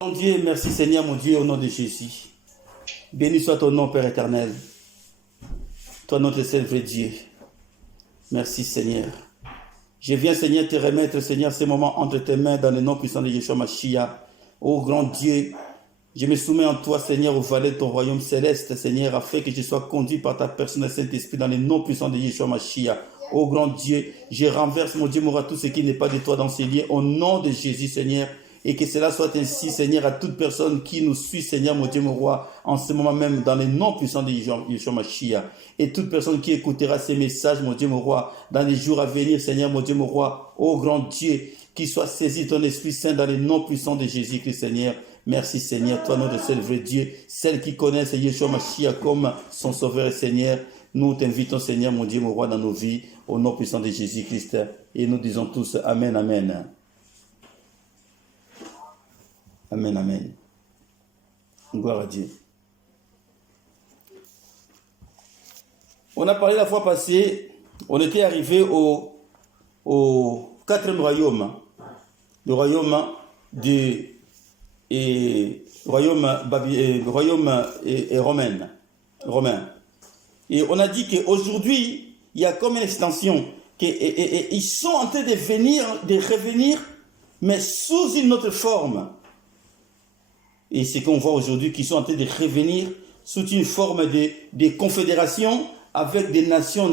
Mon Dieu, merci Seigneur, mon Dieu, au nom de Jésus. Béni soit ton nom, Père éternel. Toi, notre seul vrai Dieu. Merci Seigneur. Je viens, Seigneur, te remettre, Seigneur, ces moments entre tes mains dans le nom puissant de Yeshua Mashiach. Ô grand Dieu, je me soumets en toi, Seigneur, au valet de ton royaume céleste, Seigneur, afin que je sois conduit par ta personne, le Saint-Esprit, dans le nom puissant de Yeshua Mashiach. Ô grand Dieu, je renverse, mon Dieu, tout ce qui n'est pas de toi dans ces lieux, au nom de Jésus, Seigneur. Et que cela soit ainsi, Seigneur, à toute personne qui nous suit, Seigneur, mon Dieu, mon roi, en ce moment même, dans le nom puissant de Yeshua Mashiach. Et toute personne qui écoutera ces messages, mon Dieu, mon roi, dans les jours à venir, Seigneur, mon Dieu, mon roi, ô grand Dieu, qui soit saisi ton Esprit Saint dans le nom puissant de Jésus-Christ, Seigneur. Merci, Seigneur, toi, notre seul vrai Dieu, celle qui connaît Yeshua Mashiach comme son sauveur et Seigneur. Nous t'invitons, Seigneur, mon Dieu, mon roi, dans nos vies, au nom puissant de Jésus-Christ. Et nous disons tous Amen, Amen. Amen, amen. Gloire à Dieu. On a parlé la fois passée, on était arrivé au quatrième royaume, le royaume romain. Et on a dit qu'aujourd'hui, il y a comme une extension, ils sont en train de revenir, mais sous une autre forme. Et c'est qu'on voit aujourd'hui qu'ils sont en train de revenir sous une forme de confédération avec des nations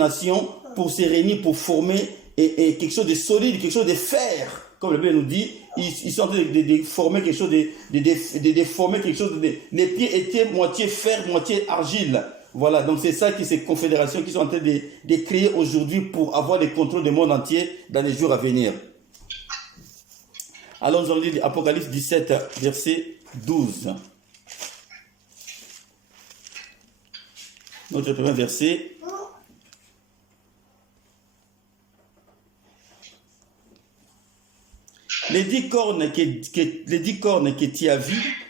pour se réunir, pour former et quelque chose de solide, quelque chose de fer. Comme le Bible nous dit, ils sont en train de former quelque chose, de former quelque chose. Les pieds étaient moitié fer, moitié argile. Voilà, donc c'est ça qui ces confédérations qui sont en train de créer aujourd'hui pour avoir le contrôle du monde entier dans les jours à venir. Alors nous allons lire Apocalypse 17, verset 12. Notre premier verset. Les 10 cornes que tu as vues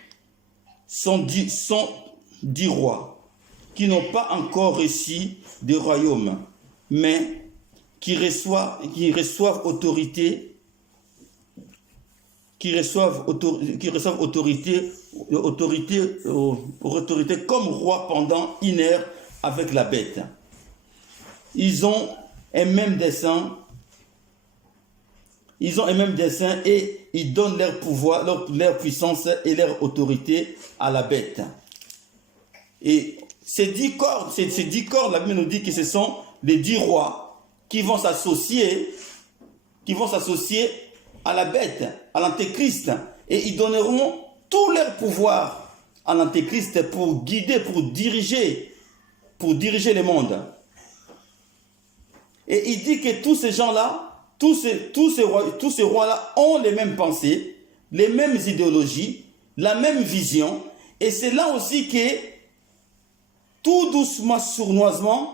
sont 10 rois qui n'ont pas encore reçu de royaume, mais qui reçoivent autorité comme roi pendant une heure avec la bête. Ils ont un même dessein et ils donnent leur pouvoir, leur puissance et leur autorité à la bête. Et ces 10 corps, la Bible nous dit que ce sont les 10 rois qui vont s'associer à la bête, à l'antéchrist, et ils donneront tout leur pouvoir à l'antéchrist pour guider, pour diriger le monde. Et il dit que tous ces gens-là, tous ces rois-là ont les mêmes pensées, les mêmes idéologies, la même vision, et c'est là aussi que tout doucement, sournoisement,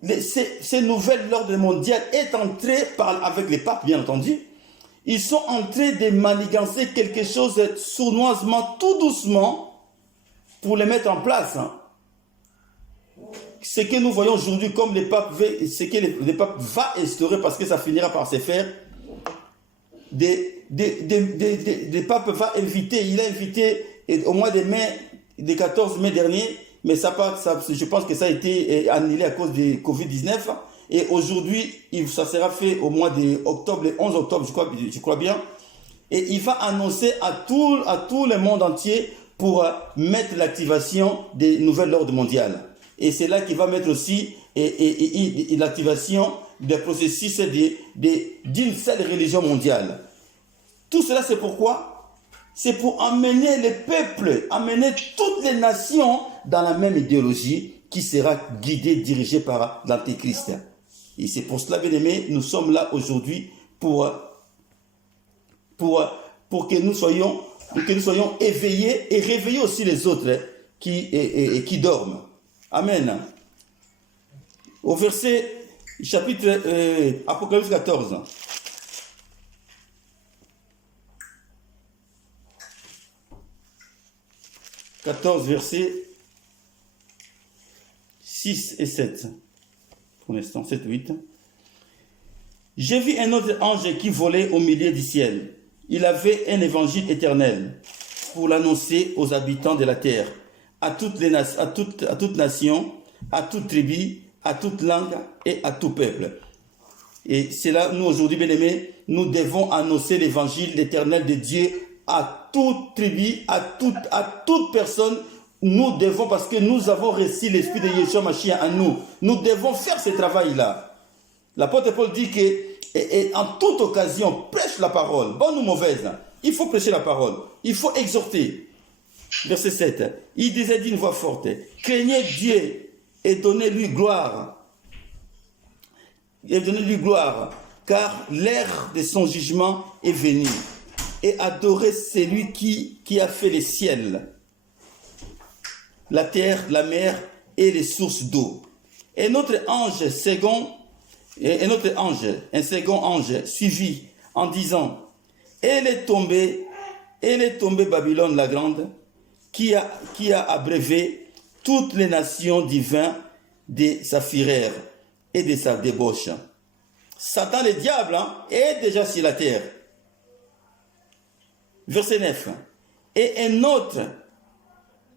ces nouvelles ordre mondial est entré avec les papes, bien entendu. Ils sont en train de manigancer quelque chose sournoisement, tout doucement, pour les mettre en place. Ce que nous voyons aujourd'hui comme les papes, ce que les papes va instaurer, parce que ça finira par se faire, des papes va inviter, il a invité au mois de mai, le 14 mai dernier, mais je pense que ça a été annulé à cause de Covid-19. Et aujourd'hui, ça sera fait au mois d'octobre, le 11 octobre, je crois bien. Et il va annoncer à tout le monde entier pour mettre l'activation des nouvelles ordres mondiales. Et c'est là qu'il va mettre aussi l'activation des processus d'une seule religion mondiale. Tout cela, c'est pourquoi? C'est pour amener les peuples, amener toutes les nations dans la même idéologie qui sera guidée, dirigée par l'Antéchrist. Et c'est pour cela, bien aimés, nous sommes là aujourd'hui pour que nous soyons éveillés et réveiller aussi les autres qui dorment. Amen. Au verset, chapitre Apocalypse 14. Versets 6 et 7. Pour l'instant, 7, 8. J'ai vu un autre ange qui volait au milieu du ciel. il avait un évangile éternel pour l'annoncer aux habitants de la terre, à toute nation, à toute tribu, à toute langue et à tout peuple. Et c'est là, nous aujourd'hui, bien-aimés, nous devons annoncer l'évangile l'éternel de Dieu à toute tribu, à toute personne. Nous devons, parce que nous avons reçu l'esprit de Yeshua Mashiach en nous, nous devons faire ce travail-là. L'apôtre Paul dit que, en toute occasion, prêche la parole, bonne ou mauvaise. Il faut prêcher la parole, il faut exhorter. Verset 7, il disait d'une voix forte, craignez Dieu et donnez-lui gloire. Et donnez-lui gloire, car l'heure de son jugement est venue. Et adorez celui qui a fait les ciels, la terre, la mer et les sources d'eau. Et notre ange, un second ange, suivit en disant, elle est tombée Babylone la grande, qui a abrévé toutes les nations du vin de sa fureur et de sa débauche. Satan le diable est déjà sur la terre. Verset 9. Et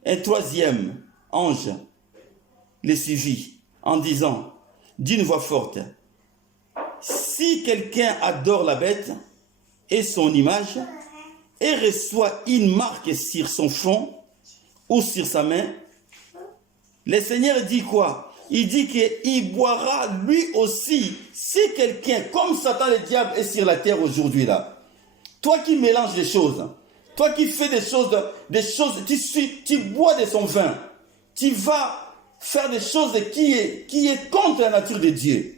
un troisième ange le suivit en disant d'une voix forte, si quelqu'un adore la bête et son image et reçoit une marque sur son front ou sur sa main, le Seigneur dit quoi? Il dit qu'il boira lui aussi. Si quelqu'un, comme Satan le diable est sur la terre aujourd'hui là, toi qui mélanges les choses, toi qui fais des choses, tu bois de son vin, tu vas faire des choses qui est contre la nature de Dieu.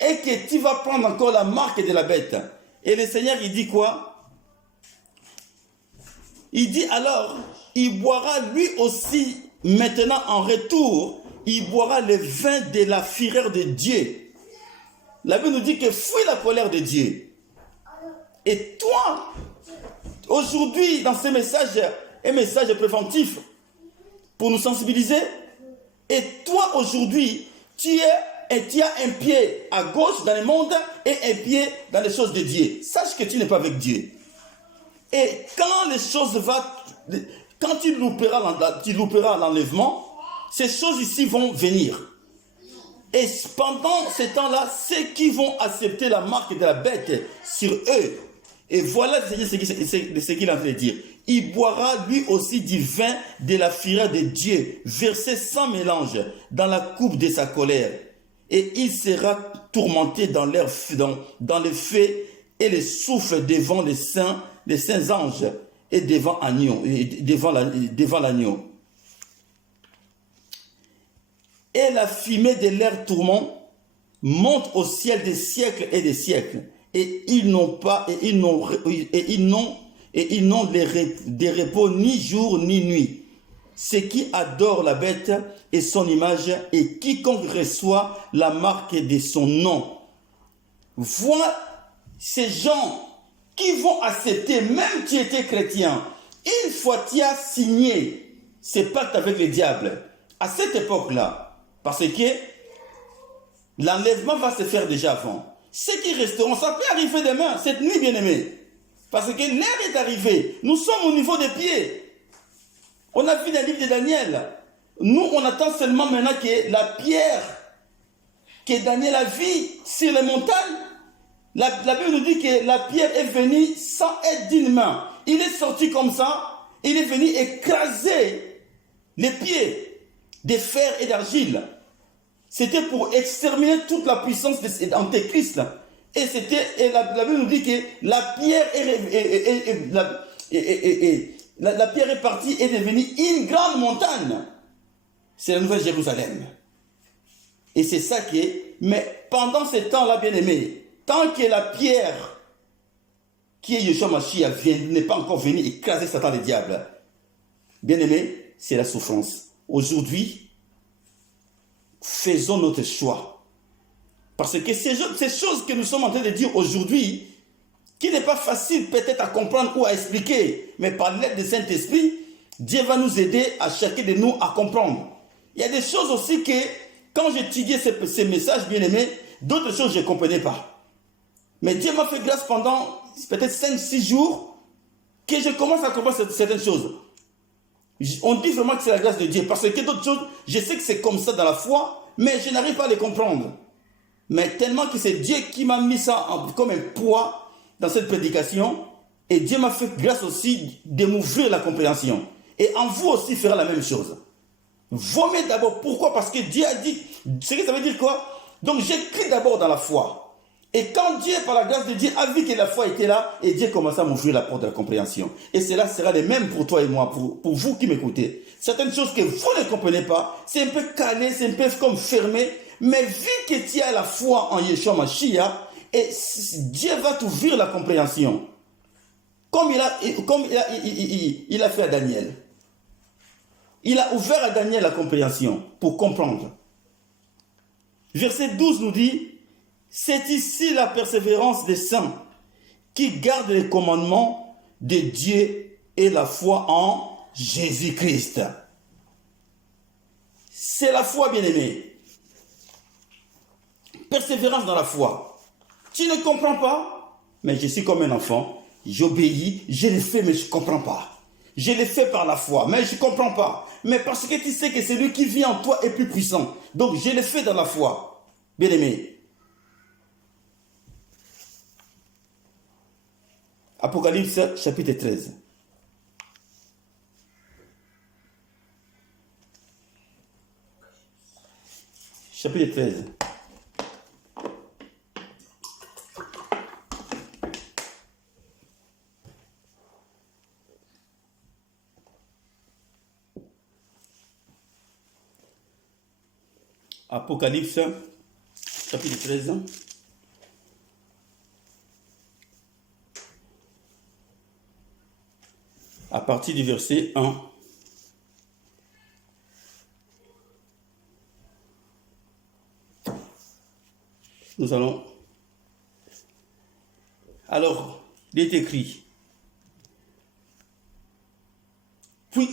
Et que tu vas prendre encore la marque de la bête. Et le Seigneur, il dit quoi? Il dit alors, il boira lui aussi, maintenant en retour, il boira le vin de la fureur de Dieu. La Bible nous dit que fuis la colère de Dieu. Et toi, aujourd'hui, dans ce message, un message préventif pour nous sensibiliser, et toi aujourd'hui, tu as un pied à gauche dans le monde et un pied dans les choses de Dieu. Sache que tu n'es pas avec Dieu. Et quand les choses quand tu louperas l'enlèvement, ces choses ici vont venir. Et pendant ce temps-là, ceux qui vont accepter la marque de la bête sur eux, et voilà ce qu'il est en train de dire. Il boira lui aussi du vin de la fureur de Dieu, versé sans mélange dans la coupe de sa colère. Et il sera tourmenté dans le feu et le souffle devant les saints anges et devant l'agneau. Et la fumée de leur tourment monte au ciel des siècles et des siècles. Et ils n'ont des repos ni jour ni nuit. Ceux qui adorent la bête et son image et quiconque reçoit la marque de son nom. Vois ces gens qui vont accepter, même tu étais chrétien, une fois tu as signé ce pacte avec le diable, à cette époque-là, parce que l'enlèvement va se faire déjà avant. Ceux qui resteront, ça peut arriver demain, cette nuit, bien-aimés. Parce que l'heure est arrivée. Nous sommes au niveau des pieds. On a vu dans le livre de Daniel. Nous, on attend seulement maintenant que la pierre que Daniel a vue sur les montagnes, la Bible nous dit que la pierre est venue sans aide d'une main. Il est sorti comme ça. Il est venu écraser les pieds de fer et d'argile. C'était pour exterminer toute la puissance de l'Antéchrist. Et la Bible nous dit que la pierre est partie et est devenue une grande montagne. C'est la Nouvelle Jérusalem. Et c'est ça qui est. Mais pendant ce temps-là, bien-aimé, tant que la pierre qui est Yeshua Mashiach n'est pas encore venue écraser Satan le diable, bien-aimé, c'est la souffrance. Aujourd'hui, faisons notre choix. Parce que ces choses que nous sommes en train de dire aujourd'hui, qui n'est pas facile peut-être à comprendre ou à expliquer, mais par l'aide du Saint-Esprit, Dieu va nous aider à chacun de nous à comprendre. Il y a des choses aussi que, quand j'étudiais ces messages bien-aimés, d'autres choses je ne comprenais pas. Mais Dieu m'a fait grâce pendant peut-être 5-6 jours que je commence à comprendre certaines choses. On dit vraiment que c'est la grâce de Dieu, parce que d'autres choses, je sais que c'est comme ça dans la foi, mais je n'arrive pas à les comprendre. Mais tellement que c'est Dieu qui m'a mis ça comme un poids dans cette prédication, et Dieu m'a fait grâce aussi de m'ouvrir la compréhension. Et en vous aussi, fera la même chose. Vomez d'abord. Pourquoi? Parce que Dieu a dit, ce que ça veut dire quoi? Donc j'écris d'abord dans la foi. Et quand Dieu, par la grâce de Dieu, a vu que la foi était là, et Dieu commence à m'ouvrir la porte de la compréhension. Et cela sera le même pour toi et moi, pour vous qui m'écoutez. Certaines choses que vous ne comprenez pas, c'est un peu calé, c'est un peu comme fermé, mais vu que tu as la foi en Yeshua Mashiach, et Dieu va t'ouvrir la compréhension. Comme il a fait à Daniel. Il a ouvert à Daniel la compréhension pour comprendre. Verset 12 nous dit, c'est ici la persévérance des saints qui gardent les commandements de Dieu et la foi en Jésus-Christ. C'est la foi, bien-aimée. Persévérance dans la foi. Tu ne comprends pas, mais je suis comme un enfant. J'obéis, je le fais, mais je ne comprends pas. Je le fais par la foi, mais je ne comprends pas. Mais parce que tu sais que celui qui vit en toi est plus puissant. Donc je le fais dans la foi. Bien-aimé. Apocalypse chapitre 13. Chapitre 13. Apocalypse chapitre 13. À partir du verset 1. Nous allons... Alors, il est écrit. Puis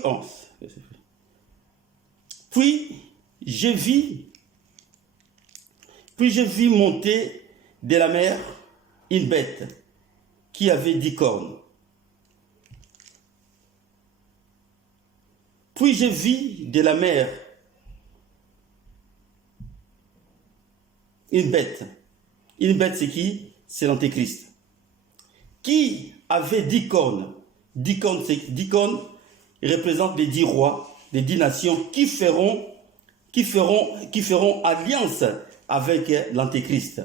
je vis monter de la mer une bête qui avait 10 cornes. Puis je vis de la mer une bête. Une bête, c'est qui? C'est l'Antéchrist. Qui avait 10 cornes. 10 cornes représentent les 10 rois, les 10 nations qui feront alliance avec l'Antéchrist.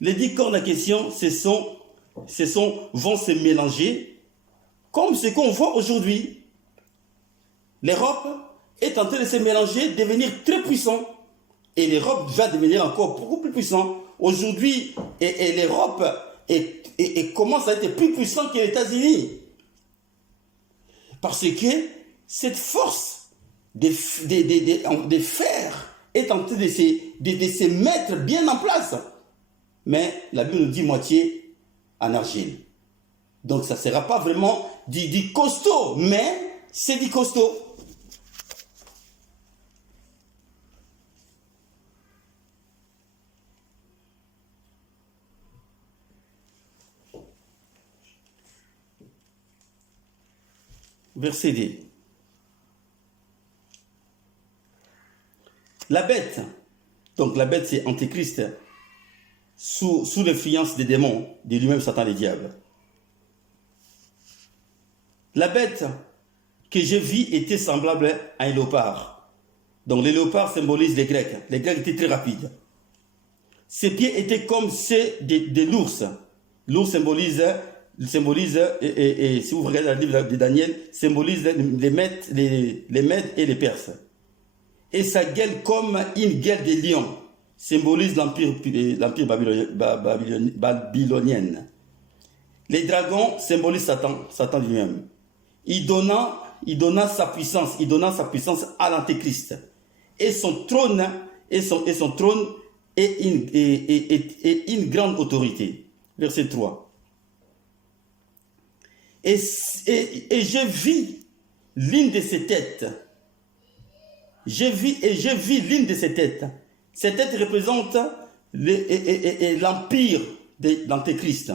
Les 10 cornes en question, vont se mélanger comme ce qu'on voit aujourd'hui. L'Europe est en train de se mélanger, devenir très puissant. Et l'Europe va devenir encore beaucoup plus puissant. Aujourd'hui, et l'Europe commence à être plus puissante que les États-Unis. Parce que cette force de fer est en train de se mettre bien en place. Mais la Bible nous dit moitié en argile. Donc ça ne sera pas vraiment du costaud, mais c'est du costaud. Verset D. La bête, donc la bête c'est Antéchrist, sous l'influence des démons, de lui-même Satan le diable. La bête que je vis était semblable à un léopard. Donc les léopards symbolisent les Grecs. Les Grecs étaient très rapides. Ses pieds étaient comme ceux de l'ours. L'ours symbolise, et si vous regardez le livre de Daniel, symbolise les Mèdes et les Perses. Et sa gueule comme une gueule de lion symbolise l'empire babylonien. Les dragons symbolisent Satan lui-même. Il donna sa puissance à l'Antéchrist. Et son trône est une grande autorité. Verset 3. Et je vis l'une de ses têtes. Je vis l'une de ses têtes. Ces têtes représentent l'empire de l'Antéchrist.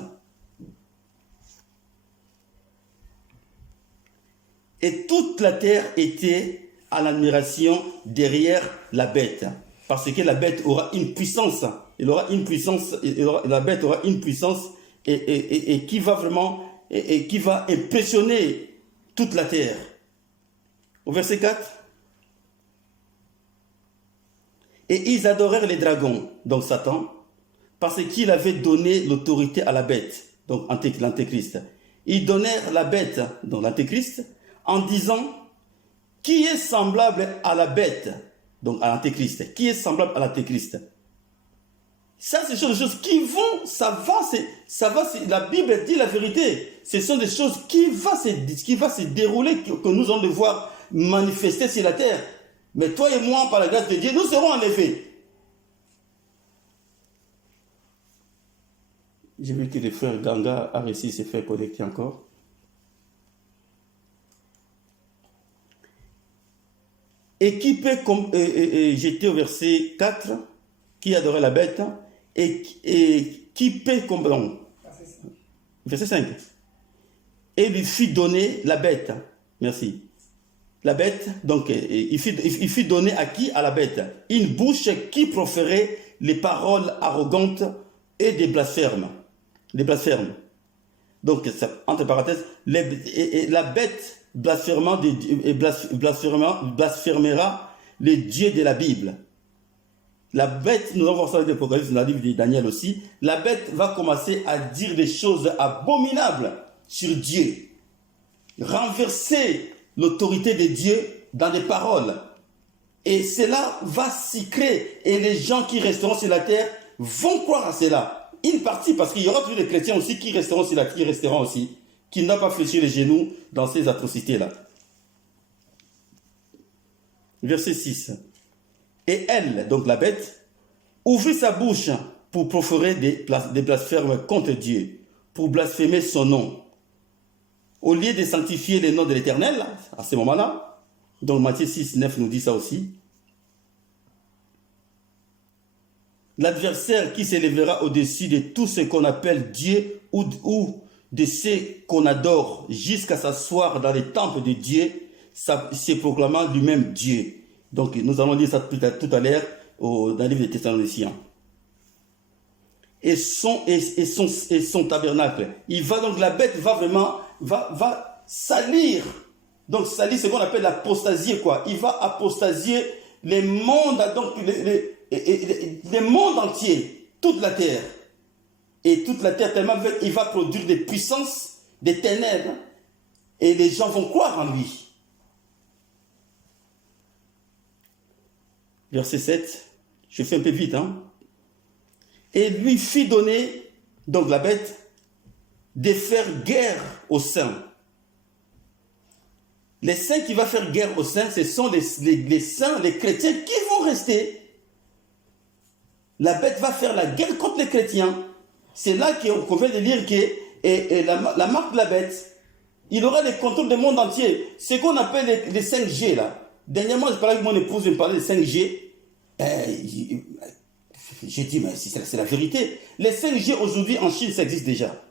Et toute la terre était à l'admiration derrière la bête. Parce que la bête aura une puissance. La bête aura une puissance et qui va vraiment, et qui va impressionner toute la terre. Au verset 4. Et ils adorèrent les dragons, donc Satan, parce qu'il avait donné l'autorité à la bête, donc l'antéchrist. Ils donnèrent la bête, donc l'antéchrist, en disant, qui est semblable à la bête, donc à l'antéchrist, qui est semblable à l'antéchrist. Ça, ce sont des choses qui vont, la Bible dit la vérité. Ce sont des choses qui vont se dérouler, que nous allons devoir manifester sur la terre. Mais toi et moi, par la grâce de Dieu, nous serons en effet. J'ai vu que le frère Ganga a réussi à se faire connecter encore. Et qui peut, j'étais au verset 4, qui adorait la bête, et qui peut comprendre. Verset 5. Et lui fit donner la bête. Merci. La bête, donc, il fit donner à qui? À la bête. Une bouche qui proférait les paroles arrogantes et des blasphèmes. Des blasphèmes. Donc, entre parenthèses, la bête blasphémera les dieux de la Bible. La bête, nous allons voir ça dans l'Apocalypse, dans le livre de Daniel aussi, la bête va commencer à dire des choses abominables sur Dieu. Renverser l'autorité de Dieu dans des paroles. Et cela va s'y créer. Et les gens qui resteront sur la terre vont croire à cela. Une partie, parce qu'il y aura toujours des chrétiens aussi qui resteront sur la terre, qui n'ont pas fléchi les genoux dans ces atrocités-là. Verset 6. Et elle, donc la bête, ouvrit sa bouche pour proférer des blasphèmes contre Dieu, pour blasphémer son nom. Au lieu de sanctifier le nom de l'Éternel, à ce moment-là, donc Matthieu 6, 9 nous dit ça aussi, l'adversaire qui s'élèvera au-dessus de tout ce qu'on appelle Dieu ou de ce qu'on adore jusqu'à s'asseoir dans les temples de Dieu, se proclamant lui-même Dieu. Donc nous allons lire ça tout à l'heure dans le livre des Thessaloniciens. Et son tabernacle. Il va donc, la bête va vraiment, va salir. Donc salir, c'est ce qu'on appelle l'apostasier, quoi. Il va apostasier les mondes, donc les mondes entiers, toute la terre. Et toute la terre, tellement il va produire des puissances, des ténèbres, et les gens vont croire en lui. Verset 7, je fais un peu vite, hein. Et lui fit donner, donc la bête, de faire guerre aux saints. Les saints qui vont faire guerre aux saints, ce sont les saints, les chrétiens qui vont rester. La bête va faire la guerre contre les chrétiens. C'est là qu'on vient de lire que la marque de la bête, il aura le contrôle du monde entier. Ce qu'on appelle les 5G là. Dernièrement, je parlais avec mon épouse, je me parlais des 5G. J'ai dit, mais c'est la vérité. Les 5G aujourd'hui en Chine, ça existe déjà.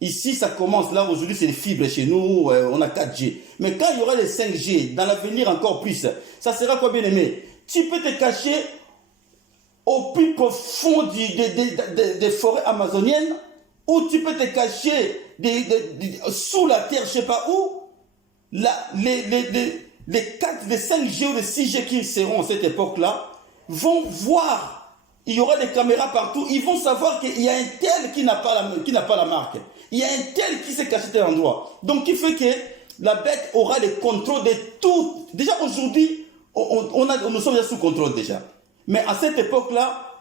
Ici, ça commence. Là, aujourd'hui, c'est les fibres chez nous. On a 4G. Mais quand il y aura les 5G, dans l'avenir encore plus, ça sera quoi, bien aimé? Tu peux te cacher au plus profond des forêts amazoniennes, ou tu peux te cacher sous la terre, je ne sais pas où. Les 5G ou les 6G qui seront à cette époque-là vont voir. Il y aura des caméras partout. Ils vont savoir qu'il y a un tel qui n'a pas la marque. Il y a un tel qui s'est caché à tel endroit. Donc, il fait que la bête aura le contrôle de tout. Déjà, aujourd'hui, nous sommes déjà sous contrôle déjà. Mais à cette époque-là,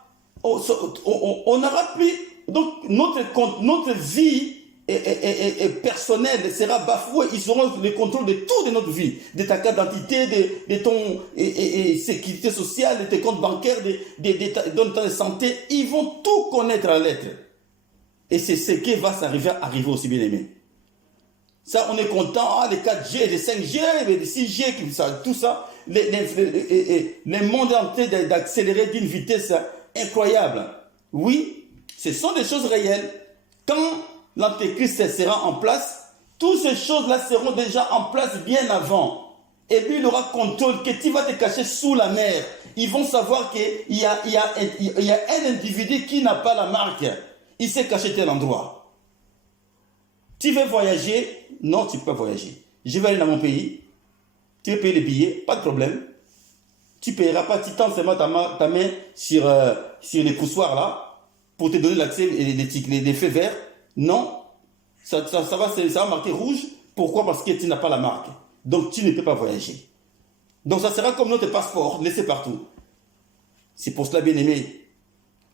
on n'aura plus... Donc, notre vie personnelle sera bafouée. Ils auront le contrôle de tout de notre vie. De ta carte d'identité, de ton sécurité sociale, de tes comptes bancaires, de ton santé. Ils vont tout connaître à la lettre. Et c'est ce qui va arriver aussi, bien aimé. Ça, on est content. Les 4G, les 5G, les 6G, tout ça. Les mondes entiers d'accélérer d'une vitesse incroyable. Oui, ce sont des choses réelles. Quand l'antéchrist sera en place, toutes ces choses-là seront déjà en place bien avant. Et lui, il aura contrôle que tu vas te cacher sous la mer. Ils vont savoir qu'il y a un individu qui n'a pas la marque. Il s'est caché à tel endroit. Tu veux voyager? Non, tu peux pas voyager. Je vais aller dans mon pays. Tu veux payer les billets? Pas de problème. Tu ne payeras pas. Tu tends seulement ta main sur les poussoirs là pour te donner l'accès et les faits verts. Non. Ça va marquer rouge. Pourquoi? Parce que tu n'as pas la marque. Donc tu ne peux pas voyager. Donc ça sera comme notre passeport, laissé partout. C'est pour cela, bien-aimé.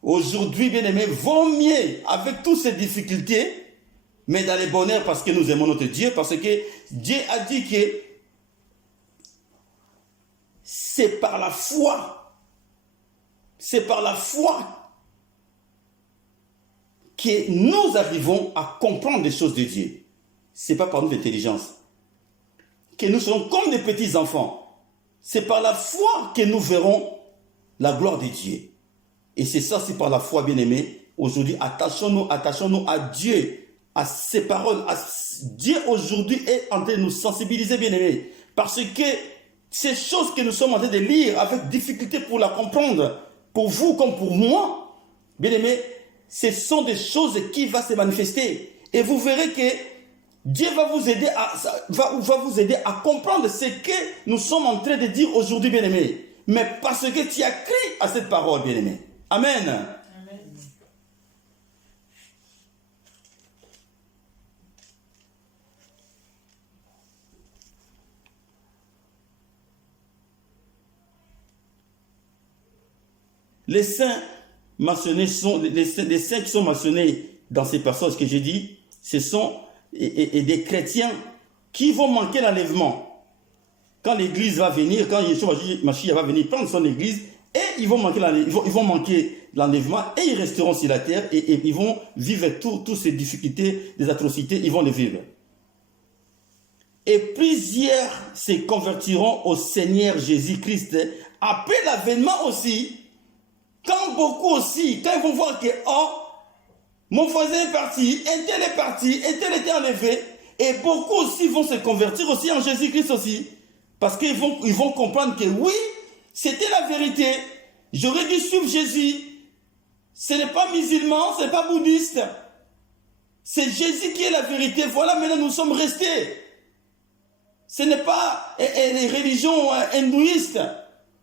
Aujourd'hui, bien-aimé, vaut mieux avec toutes ces difficultés, mais dans les bonheurs parce que nous aimons notre Dieu, parce que Dieu a dit que c'est par la foi que nous arrivons à comprendre les choses de Dieu. Ce n'est pas par notre intelligence. Que nous serons comme des petits enfants. C'est par la foi que nous verrons la gloire de Dieu. Et c'est ça, c'est par la foi, bien-aimés. Aujourd'hui, attachons-nous à Dieu, à ses paroles. Dieu aujourd'hui est en train de nous sensibiliser, bien-aimés. Parce que ces choses que nous sommes en train de lire avec difficulté pour la comprendre, pour vous comme pour moi, bien-aimés, ce sont des choses qui vont se manifester. Et vous verrez que Dieu va vous aider à comprendre ce que nous sommes en train de dire aujourd'hui, bien-aimés. Mais parce que tu as crié à cette parole, bien-aimé. Amen. Amen. Les saints mentionnés sont les saints qui sont mentionnés dans ces passages que j'ai dit, ce sont des chrétiens qui vont manquer l'enlèvement. Quand l'église va venir, quand Yeshua Mashiach va venir prendre son église, et ils vont manquer l'enlèvement, et ils resteront sur la terre, et ils vont vivre toutes ces difficultés, des atrocités, ils vont les vivre. Et plusieurs se convertiront au Seigneur Jésus-Christ, après l'avènement aussi. Quand beaucoup aussi, quand ils vont voir que, oh, mon voisin est parti, un tel est parti, un tel était enlevé, et beaucoup aussi vont se convertir aussi en Jésus-Christ aussi. Parce qu'ils vont comprendre que oui, c'était la vérité. J'aurais dû suivre Jésus. Ce n'est pas musulman, ce n'est pas bouddhiste. C'est Jésus qui est la vérité. Voilà, maintenant nous sommes restés. Ce n'est pas les religions hindouistes.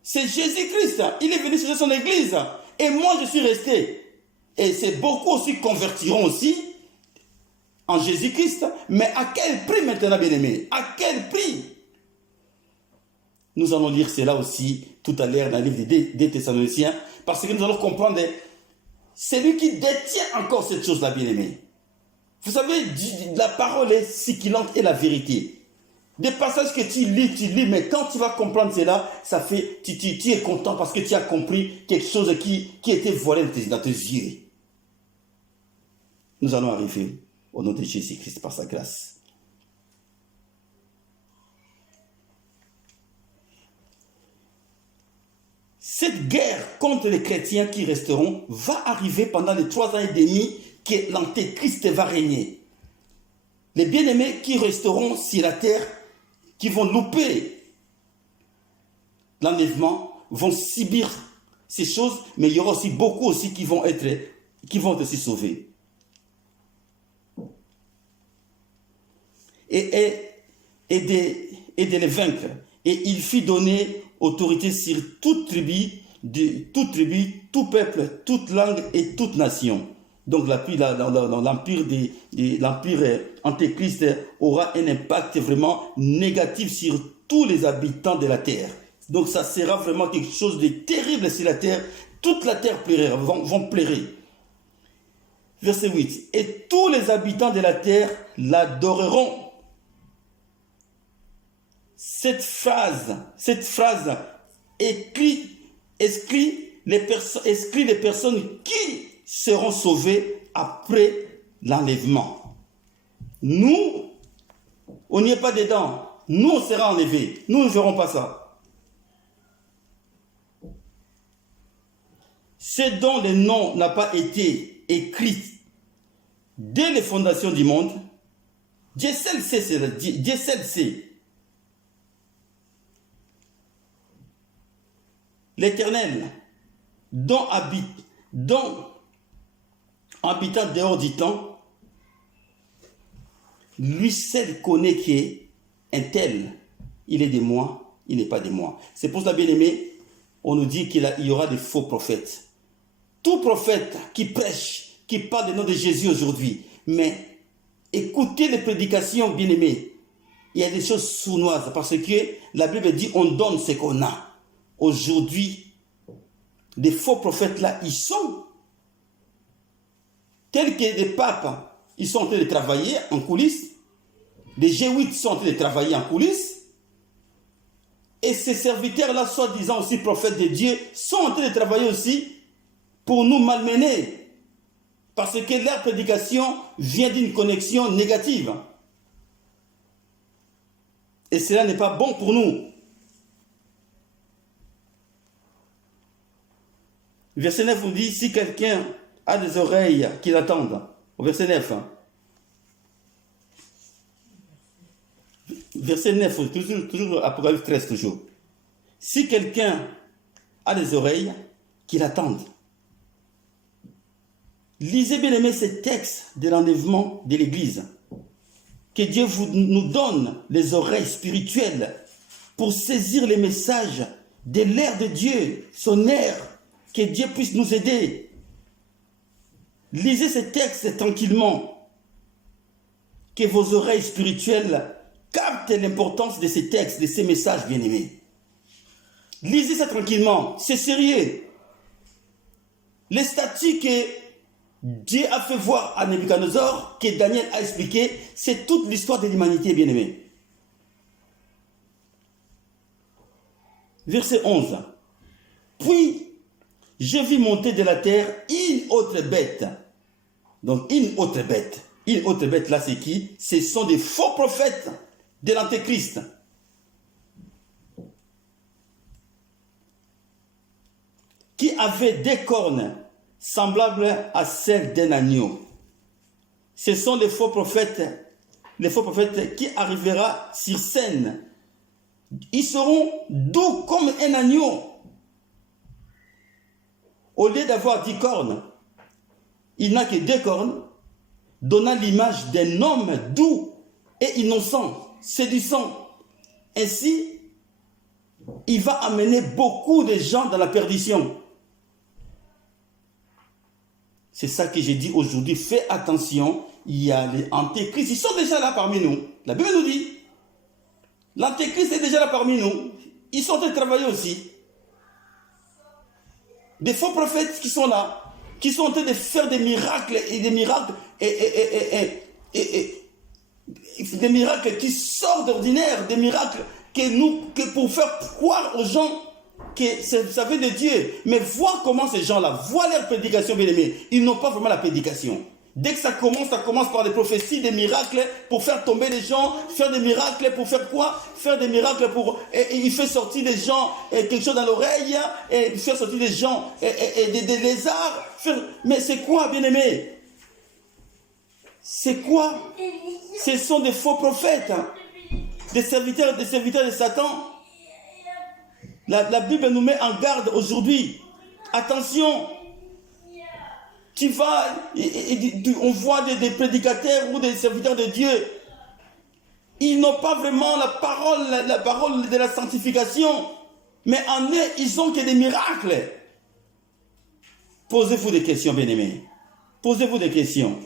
C'est Jésus-Christ. Il est venu sur son église. Et moi, je suis resté. Et c'est beaucoup aussi convertiront aussi en Jésus-Christ. Mais à quel prix maintenant, bien-aimés? À quel prix? Nous allons lire cela aussi tout à l'heure dans le livre des Thessaloniciens, parce que nous allons comprendre, c'est lui qui détient encore cette chose-là, bien-aimé. Vous savez, la parole est séquillante et la vérité. Des passages que tu lis, mais quand tu vas comprendre cela, ça fait, tu es content parce que tu as compris quelque chose qui était voilé dans tes yeux. Nous allons arriver au nom de Jésus-Christ par sa grâce. Cette guerre contre les chrétiens qui resteront va arriver pendant les 3 ans et demi que l'antéchrist va régner. Les bien-aimés qui resteront sur la terre, qui vont louper l'enlèvement, vont subir ces choses, mais il y aura aussi beaucoup aussi qui vont être aussi sauvés. Et de les vaincre. Et il fit donner autorité sur toute tribu, tout peuple, toute langue et toute nation. Donc l'empire antéchrist aura un impact vraiment négatif sur tous les habitants de la terre. Donc ça sera vraiment quelque chose de terrible sur la terre. Toute la terre vont pleurer. Verset 8. Et tous les habitants de la terre l'adoreront. Cette phrase exclut les personnes qui seront sauvées après l'enlèvement. Nous, on n'y est pas dedans. Nous, on sera enlevés. Nous ne verrons pas ça. Ce dont le nom n'a pas été écrit dès les fondations du monde, Dieu seul sait, Dieu seul sait. L'Éternel, dont habitant dehors du temps, lui seul connaît qu'un tel, il est de moi, il n'est pas de moi. C'est pour cela, bien-aimé, on nous dit qu'il y aura des faux prophètes. Tout prophète qui prêche, qui parle du nom de Jésus aujourd'hui, mais écoutez les prédications, bien-aimés, il y a des choses sournoises, parce que la Bible dit on donne ce qu'on a. Aujourd'hui, des faux prophètes là, ils sont tels que des papes, ils sont en train de travailler en coulisses, des jésuites sont en train de travailler en coulisses, et ces serviteurs-là, soi-disant aussi prophètes de Dieu, sont en train de travailler aussi pour nous malmener, parce que leur prédication vient d'une connexion négative. Et cela n'est pas bon pour nous. Verset 9 vous dit, si quelqu'un a des oreilles qui l'attendent. Au verset 9. Verset 9, toujours Apocalypse 13, toujours. Si quelqu'un a des oreilles qui l'attendent. Lisez bien aimé ces textes de l'enlèvement de l'Église. Que Dieu nous donne les oreilles spirituelles pour saisir les messages de l'air de Dieu, son air. Que Dieu puisse nous aider. Lisez ces textes tranquillement. Que vos oreilles spirituelles captent l'importance de ces textes, de ces messages bien-aimés. Lisez ça tranquillement. C'est sérieux. Les statues que Dieu a fait voir à Nebuchadnezzar, que Daniel a expliqué, c'est toute l'histoire de l'humanité bien-aimée. Verset 11. Puis, je vis monter de la terre une autre bête. Donc, une autre bête. Une autre bête, là, c'est qui? Ce sont des faux prophètes de l'Antéchrist. Qui avaient des cornes semblables à celles d'un agneau. Ce sont les faux prophètes qui arriveront sur scène. Ils seront doux comme un agneau. Au lieu d'avoir 10 cornes, il n'a que 2 cornes, donnant l'image d'un homme doux et innocent, séduisant. Ainsi, il va amener beaucoup de gens dans la perdition. C'est ça que j'ai dit aujourd'hui. Fais attention, il y a les antéchrists, ils sont déjà là parmi nous. La Bible nous dit, l'antéchrist est déjà là parmi nous. Ils sont en train de travailler aussi. Des faux prophètes qui sont là, qui sont en train de faire des miracles et des miracles des miracles qui sortent d'ordinaire, des miracles que pour faire croire aux gens que ça vient de Dieu. Mais vois comment ces gens-là, vois leur prédication, bien aimés. Ils n'ont pas vraiment la prédication. Dès que ça commence par des prophéties, des miracles pour faire tomber les gens, faire des miracles pour faire quoi? Faire des miracles pour... il fait sortir des gens quelque chose dans l'oreille, et faire sortir des gens des lézards. Mais c'est quoi, bien-aimé? C'est quoi? Ce sont des faux prophètes, des serviteurs de Satan. La Bible nous met en garde aujourd'hui. Attention! Tu vas, on voit des prédicateurs ou des serviteurs de Dieu. Ils n'ont pas vraiment la parole de la sanctification. Mais en eux, ils ont que des miracles. Posez-vous des questions, bien-aimés. Posez-vous des questions.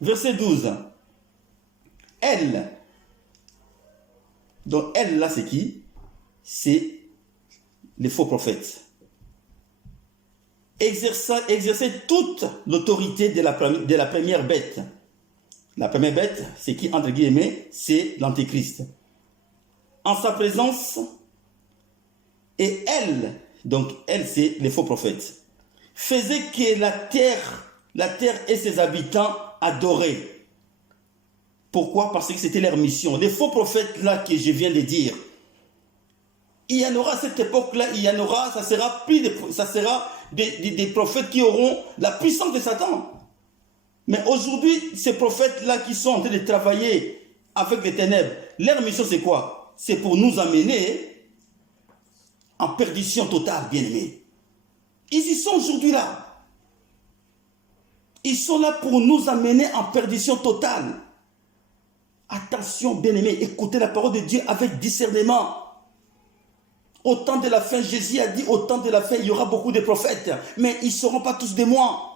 Verset 12. Elle. Donc, elle, là, c'est qui? C'est les faux prophètes. Exercer toute l'autorité de la première bête. La première bête, c'est qui, entre guillemets, c'est l'Antéchrist. En sa présence, et elle, donc elle, c'est les faux prophètes, faisait que la terre et ses habitants adoraient. Pourquoi? Parce que c'était leur mission. Les faux prophètes là que je viens de dire, il y en aura à cette époque-là, ça sera des prophètes qui auront la puissance de Satan. Mais aujourd'hui, ces prophètes-là qui sont en train de travailler avec les ténèbres, leur mission c'est quoi? C'est pour nous amener en perdition totale, bien-aimés. Ils y sont aujourd'hui là. Ils sont là pour nous amener en perdition totale. Attention, bien-aimés, écoutez la parole de Dieu avec discernement. Au temps de la fin, Jésus a dit, au temps de la fin, il y aura beaucoup de prophètes, mais ils ne seront pas tous des moi.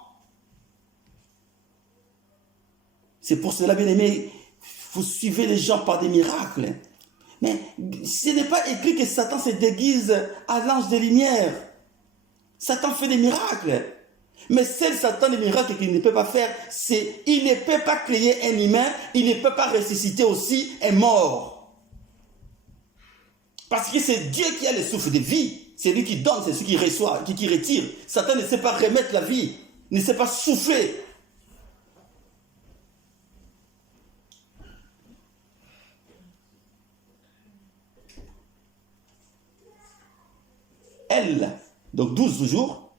C'est pour cela, bien-aimés, vous suivez les gens par des miracles. Mais ce n'est pas écrit que Satan se déguise à l'ange des lumières. Satan fait des miracles. Mais seul Satan, les miracles qu'il ne peut pas faire, c'est il ne peut pas créer un humain, il ne peut pas ressusciter aussi un mort. Parce que c'est Dieu qui a le souffle de vie. C'est lui qui donne, c'est celui qui reçoit, qui retire. Satan ne sait pas remettre la vie, ne sait pas souffler. Elle, donc 12 jours,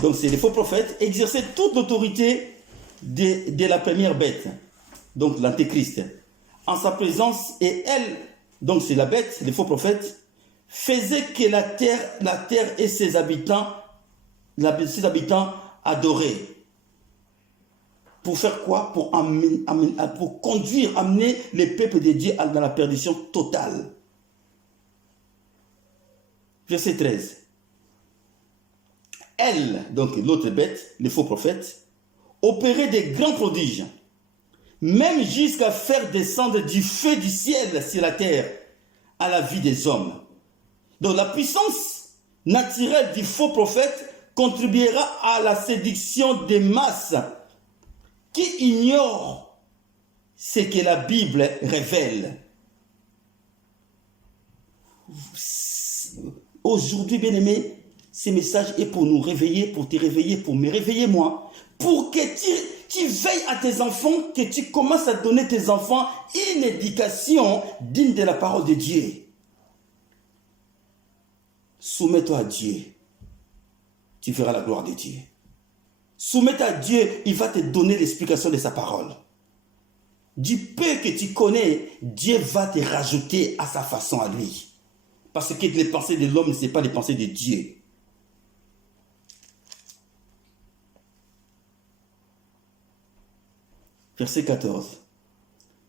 donc c'est les faux prophètes, exerçaient toute l'autorité de la première bête, donc l'antéchrist, en sa présence, et elle, donc c'est la bête, les faux prophètes, faisait que la terre et ses habitants adoraient. Pour faire quoi? Pour amener les peuples de Dieu dans la perdition totale. Verset 13. Elle, donc l'autre bête, les faux prophètes, opérait des grands prodiges, même jusqu'à faire descendre du feu du ciel sur la terre à la vie des hommes. Donc la puissance naturelle du faux prophète contribuera à la séduction des masses qui ignorent ce que la Bible révèle. Aujourd'hui, bien-aimés, ce message est pour nous réveiller, pour te réveiller, pour me réveiller moi, pour que tu veilles à tes enfants, que tu commences à donner tes enfants une éducation digne de la parole de Dieu. Soumets-toi à Dieu, tu verras la gloire de Dieu. Soumets-toi à Dieu, il va te donner l'explication de sa parole. Du peu que tu connais, Dieu va te rajouter à sa façon à lui. Parce que les pensées de l'homme, ce n'est pas les pensées de Dieu. Verset 14.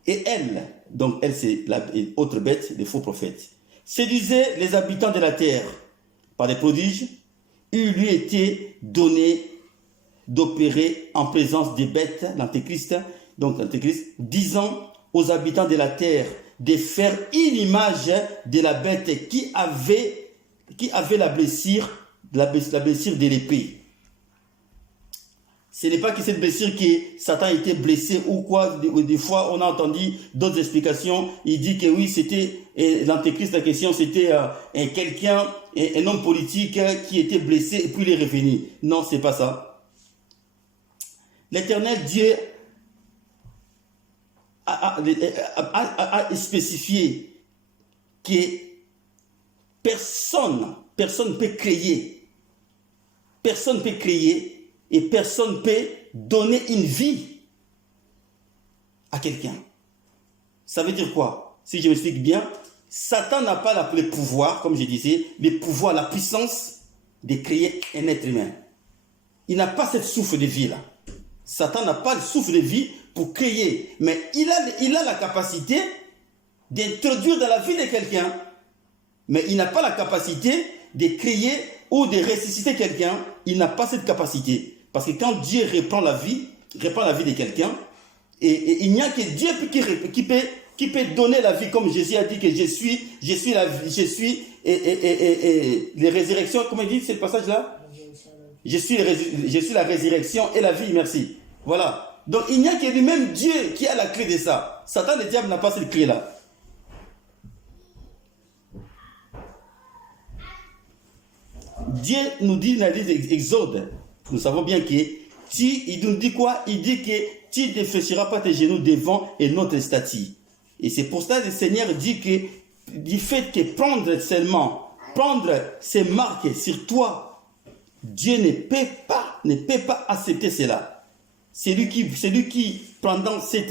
Et elle, donc elle c'est l'autre bête, les faux prophètes, séduisait les habitants de la terre par des prodiges. Il lui était donné d'opérer en présence des bêtes, l'antéchrist, disant aux habitants de la terre de faire une image de la bête qui avait la blessure de l'épée. Ce n'est pas que cette blessure que Satan était blessé ou quoi. Des fois, on a entendu d'autres explications. Il dit que oui, c'était l'antéchrist, la question, c'était quelqu'un, un homme politique qui était blessé et puis il est revenu. Non, ce n'est pas ça. L'Éternel Dieu a spécifié que personne ne peut créer. Personne ne peut créer. Et personne ne peut donner une vie à quelqu'un. Ça veut dire quoi? Si je m'explique bien, Satan n'a pas le pouvoir, comme je disais, le pouvoir, la puissance de créer un être humain. Il n'a pas cette souffle de vie-là. Satan n'a pas le souffle de vie pour créer. Mais il a la capacité d'introduire dans la vie de quelqu'un. Mais il n'a pas la capacité de créer ou de ressusciter quelqu'un. Il n'a pas cette capacité. Parce que quand Dieu reprend la vie de quelqu'un, et il n'y a que Dieu qui peut donner la vie, comme Jésus a dit que je suis les résurrections, comment il dit ce passage-là? Je suis la résurrection et la vie, merci. Voilà. Donc il n'y a que lui-même Dieu qui a la clé de ça. Satan, le diable, n'a pas cette clé-là. Dieu nous dit dans l'Exode, nous savons bien que il nous dit quoi? Il dit que tu ne fléchiras pas tes genoux devant notre statue. Et c'est pour ça que le Seigneur dit que du fait que prendre ces marques sur toi, Dieu ne peut pas accepter cela. c'est lui qui pendant ces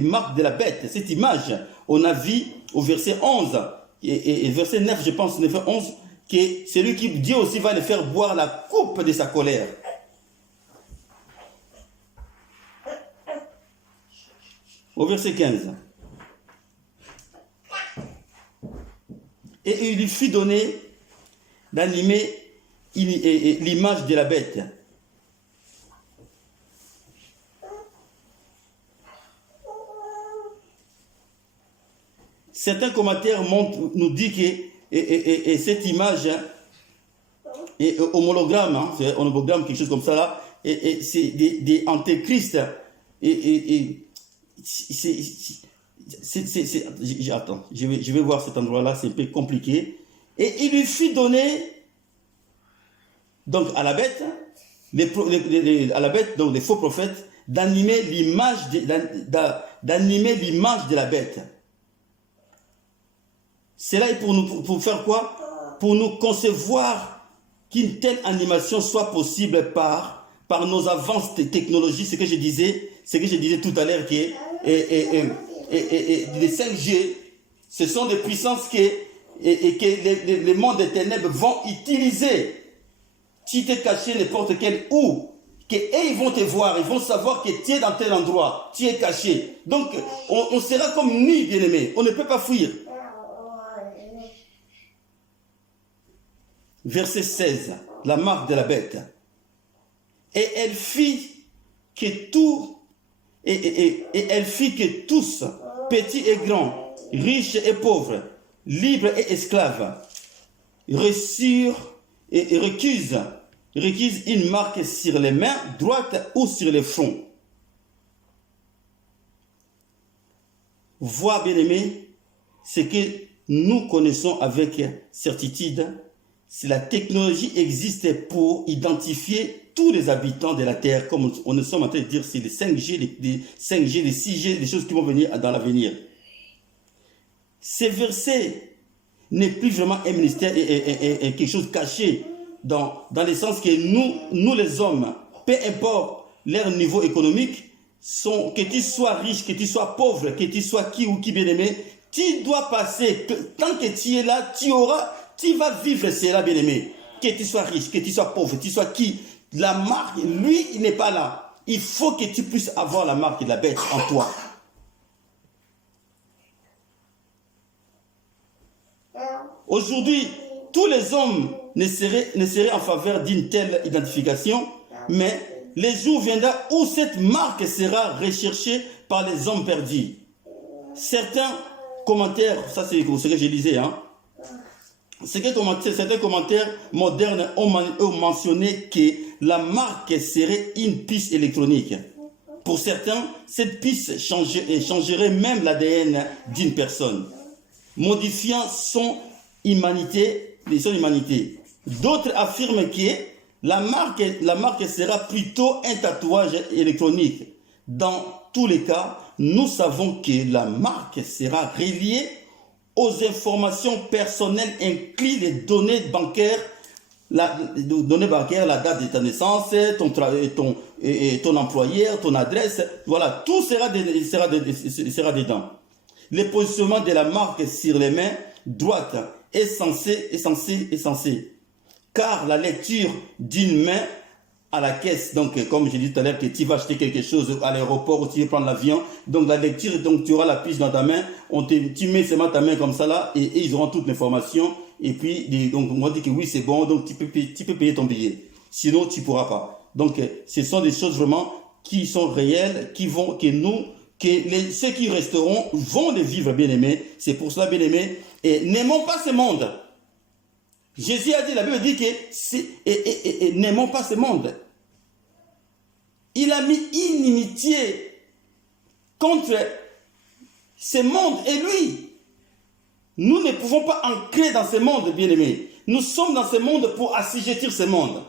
marques de la bête, cette image, on a vu au verset 11 et verset 9, je pense, 9 11, que c'est lui qui, Dieu aussi va le faire boire la coupe de sa colère. Au verset 15. Et il lui fut donné d'animer l'image de la bête. Certains commentaires nous disent que cette image est homologramme, c'est un hologramme, quelque chose comme ça là, et c'est des antéchrists. Attends, je vais voir cet endroit-là, c'est un peu compliqué. Et il lui fut donné, donc à la bête, donc les faux prophètes, d'animer l'image de la bête. C'est là pour faire quoi? Pour nous concevoir qu'une telle animation soit possible par nos avances technologies, ce que je disais tout à l'heure, que les 5G, ce sont des puissances que les mondes des ténèbres vont utiliser. Tu t'es caché n'importe quel où, ils vont te voir, ils vont savoir que tu es dans tel endroit, tu es caché. Donc, on sera comme nus, bien-aimés, on ne peut pas fuir. Verset 16, la marque de la bête. Et elle fit que tous, petits et grands, riches et pauvres, libres et esclaves, reçurent et récusent une marque sur les mains droites ou sur les fronts. Voir, bien-aimés, ce que nous connaissons avec certitude, si la technologie existe pour identifier tous les habitants de la Terre, comme on est en train de dire, c'est les 5G, les 5G, les 6G, les choses qui vont venir dans l'avenir. Ces versets n'est plus vraiment un ministère et quelque chose caché dans le sens que nous les hommes, peu importe leur niveau économique, que tu sois riche, que tu sois pauvre, que tu sois qui ou qui bien-aimé, tu dois passer, tant que tu es là, tu vas vivre cela, bien-aimé. Que tu sois riche, que tu sois pauvre, que tu sois qui, la marque, lui, il n'est pas là. Il faut que tu puisses avoir la marque de la bête en toi. Aujourd'hui, tous les hommes ne seraient en faveur d'une telle identification, mais les jours viendront où cette marque sera recherchée par les hommes perdus. Certains commentaires, ça c'est ce que je disais, certains commentaires modernes ont mentionné que la marque serait une puce électronique. Pour certains, cette puce changerait même l'ADN d'une personne, modifiant son humanité. D'autres affirment que la marque sera plutôt un tatouage électronique. Dans tous les cas, nous savons que la marque sera reliée aux informations personnelles incluses les données bancaires, la date de ta naissance, ton employeur, ton adresse, voilà, tout sera dedans. Le positionnement de la marque sur les mains droites est censé, car la lecture d'une main à la caisse, donc comme j'ai dit tout à l'heure que tu vas acheter quelque chose à l'aéroport ou tu vas prendre l'avion, donc la lecture, donc tu auras la puce dans ta main, tu mets seulement ta main comme ça là et ils auront toute l'information et puis donc on va dire que oui c'est bon, donc tu peux payer ton billet, sinon tu ne pourras pas. Donc ce sont des choses vraiment qui sont réelles, ceux qui resteront vont les vivre, bien-aimés. C'est pour cela, bien-aimés, et n'aimons pas ce monde. Jésus a dit, la Bible dit que n'aimons pas ce monde. Il a mis une inimitié contre ce monde et lui. Nous ne pouvons pas ancrer dans ce monde, bien-aimés. Nous sommes dans ce monde pour assujettir ce monde.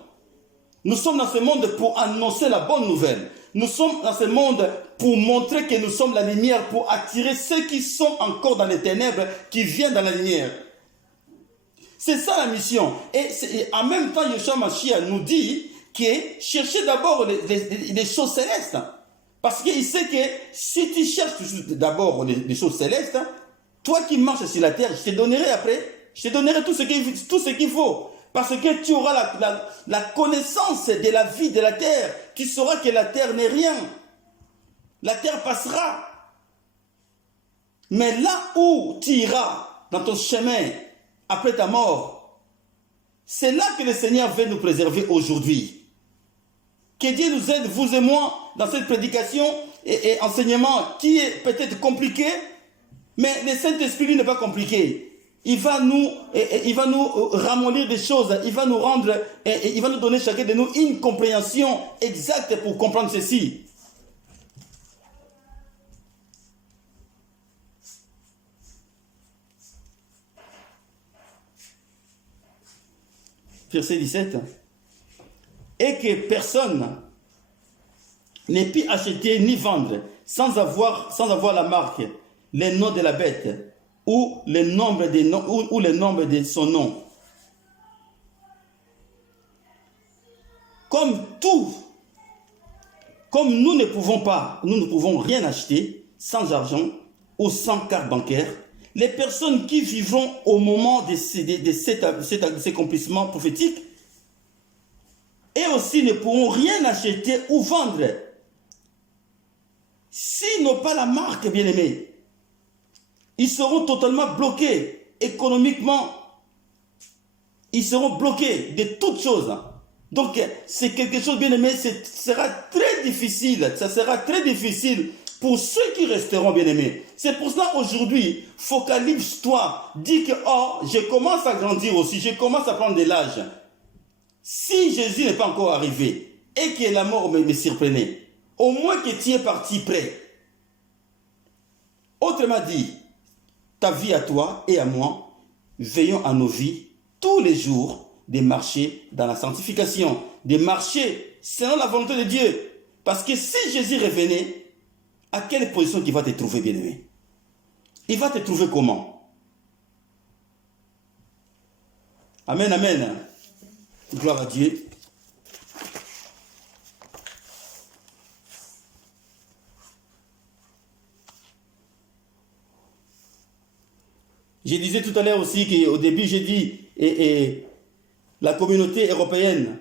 Nous sommes dans ce monde pour annoncer la bonne nouvelle. Nous sommes dans ce monde pour montrer que nous sommes la lumière, pour attirer ceux qui sont encore dans les ténèbres, qui viennent dans la lumière. C'est ça la mission. Et en même temps, Yeshua Mashiach nous dit qui est chercher d'abord les choses célestes. Parce qu'il sait que si tu cherches d'abord les choses célestes, toi qui marches sur la terre, je te donnerai après, je te donnerai tout ce qu'il faut. Parce que tu auras la connaissance de la vie de la terre. Tu sauras que la terre n'est rien. La terre passera. Mais là où tu iras dans ton chemin après ta mort, c'est là que le Seigneur veut nous préserver aujourd'hui. Que Dieu nous aide, vous et moi, dans cette prédication et enseignement qui est peut-être compliqué, mais le Saint-Esprit lui n'est pas compliqué. Il va nous ramollir des choses, il va nous donner chacun de nous une compréhension exacte pour comprendre ceci. Verset 17. Et que personne n'ait pu acheter ni vendre sans avoir la marque, les noms de la bête ou le nombre de son nom. Comme nous ne pouvons rien acheter sans argent ou sans carte bancaire, les personnes qui vivront au moment de cet accomplissement prophétique et aussi ne pourront rien acheter ou vendre s'ils n'ont pas la marque, bien-aimés. Ils seront totalement bloqués économiquement. Ils seront bloqués de toutes choses. Donc, c'est quelque chose, bien-aimé, ça sera très difficile. Ça sera très difficile pour ceux qui resteront, bien-aimés. C'est pour cela, aujourd'hui, focalise-toi. Dis que, oh, je commence à grandir aussi. Je commence à prendre de l'âge. Si Jésus n'est pas encore arrivé et que la mort me surprenait, au moins que tu es parti prêt. Autrement dit, ta vie à toi et à moi, veillons à nos vies tous les jours de marcher dans la sanctification, de marcher selon la volonté de Dieu. Parce que si Jésus revenait, à quelle position il va te trouver, bien-aimé? Il va te trouver comment? Amen, amen. Gloire à Dieu. Je disais tout à l'heure aussi qu'au début, j'ai dit, la communauté européenne,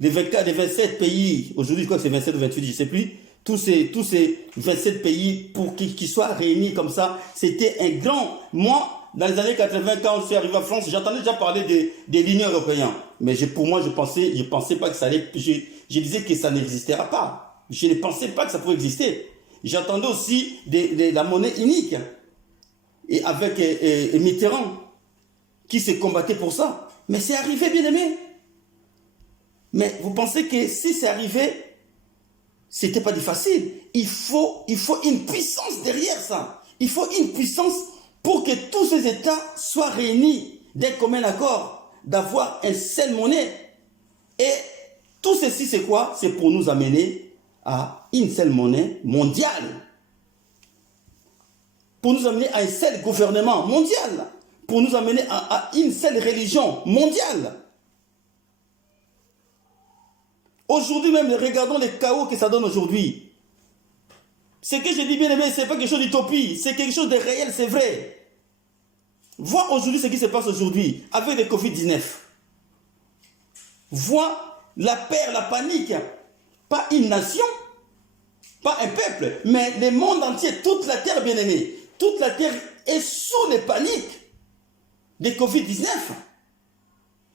les 27 pays, aujourd'hui je crois que c'est 27 ou 28, je ne sais plus, tous ces 27 pays, pour qu'ils soient réunis comme ça, c'était un grand... Moi, dans les années 80, quand je suis arrivé en France, j'entendais déjà parler de l'Union européenne. Mais pour moi, je pensais pas que ça allait... Je disais que ça n'existera pas. Je ne pensais pas que ça pouvait exister. J'entendais aussi de la monnaie unique. Et avec Mitterrand, qui s'est combattu pour ça. Mais c'est arrivé, bien aimé. Mais vous pensez que si c'est arrivé, c'était pas facile. Il faut une puissance derrière ça. Il faut une puissance pour que tous ces États soient réunis d'un commun accord, d'avoir une seule monnaie. Et tout ceci, c'est quoi? C'est pour nous amener à une seule monnaie mondiale. Pour nous amener à un seul gouvernement mondial. Pour nous amener à une seule religion mondiale. Aujourd'hui même, regardons les chaos que ça donne aujourd'hui. Ce que je dis bien aimé, ce n'est pas quelque chose d'utopie, c'est quelque chose de réel, c'est vrai. Vois aujourd'hui ce qui se passe aujourd'hui avec le Covid-19. Vois la peur, la panique. Pas une nation, pas un peuple, mais le monde entier, toute la terre bien aimée. Toute la terre est sous les paniques de Covid-19.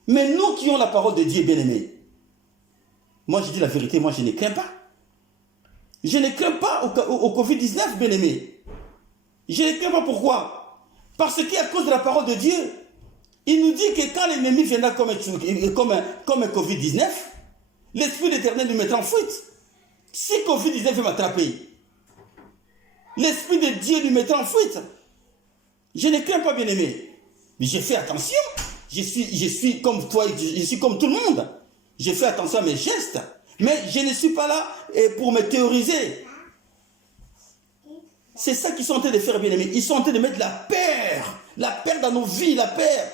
Mais nous qui avons la parole de Dieu, bien-aimés, moi je dis la vérité, moi je ne crains pas. Je ne crains pas au Covid-19, bien-aimés. Je ne crains pas pourquoi? Parce qu'à cause de la parole de Dieu, il nous dit que quand l'ennemi viendra comme un Covid-19, l'Esprit de l'Éternel nous mettra en fuite. Si Covid-19 veut m'attraper, l'Esprit de Dieu lui mettra en fuite. Je ne crains pas, bien-aimé. Mais j'ai fait attention. Je suis comme toi, je suis comme tout le monde. J'ai fait attention à mes gestes. Mais je ne suis pas là pour me théoriser. C'est ça qu'ils sont en train de faire, bien-aimé. Ils sont en train de mettre la peur dans nos vies, la peur.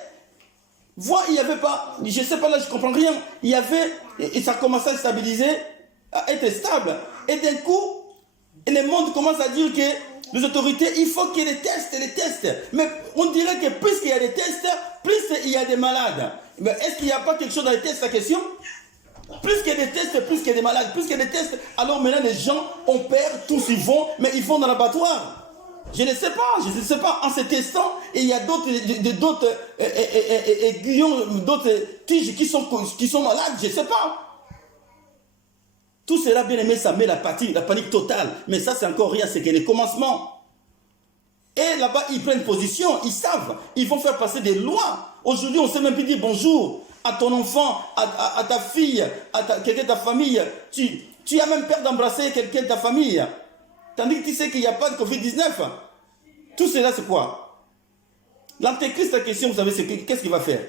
Vois, il n'y avait pas, je ne sais pas là, je ne comprends rien. Il y avait, et ça commençait à stabiliser, à être stable. Et d'un coup, le monde commence à dire que les autorités, il faut qu'il y ait des tests. Mais on dirait que plus qu'il y a des tests, plus il y a des malades. Mais est-ce qu'il n'y a pas quelque chose dans les tests, la question? Plus qu'il y a des tests, plus qu'il y a des malades, plus qu'il y a des tests, alors maintenant les gens, on perd, tous ils vont, mais ils vont dans l'abattoir. Je ne sais pas, en se testant, et il y a d'autres aiguillons, d'autres tiges qui sont malades, je ne sais pas. Tout cela, bien aimé, ça met la panique totale. Mais ça, c'est encore rien, c'est que les commencements. Et là-bas, ils prennent position, ils savent, ils vont faire passer des lois. Aujourd'hui, on ne sait même plus dire bonjour à ton enfant, à ta fille, à quelqu'un de ta famille. Tu as même peur d'embrasser quelqu'un de ta famille. Tandis que tu sais qu'il n'y a pas de Covid-19. Tout cela, c'est quoi? L'antéchrist, la question, vous savez, c'est qu'est-ce qu'il va faire?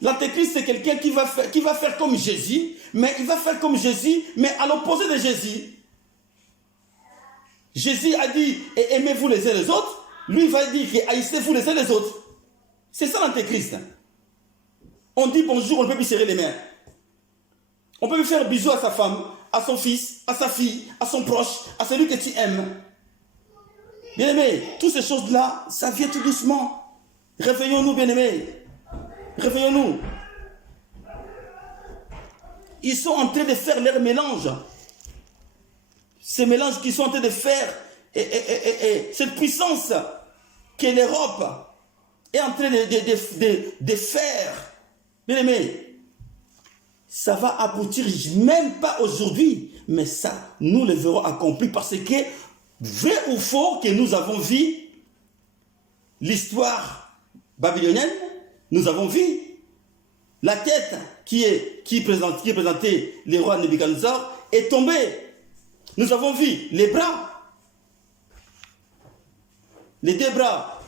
L'antéchrist, c'est quelqu'un qui va faire comme Jésus, mais il va faire comme Jésus, mais à l'opposé de Jésus. Jésus a dit, aimez-vous les uns les autres. Lui, il va dire, haïssez-vous les uns les autres. C'est ça l'antéchrist. On dit bonjour, on ne peut plus serrer les mains. On peut plus faire bisous à sa femme, à son fils, à sa fille, à son proche, à celui que tu aimes. Bien aimé, toutes ces choses-là, ça vient tout doucement. Réveillons-nous, bien aimé. Réveillons-nous. Ils sont en train de faire leur mélange. Ces mélanges qu'ils sont en train de faire, et cette puissance que l'Europe est en train de faire. Bien aimé, ça va aboutir, même pas aujourd'hui, mais ça, nous le verrons accompli parce que, vrai ou faux, que nous avons vu l'histoire babylonienne, nous avons vu la tête qui présentait le roi Nebuchadnezzar est tombée. Nous avons vu les bras, les deux bras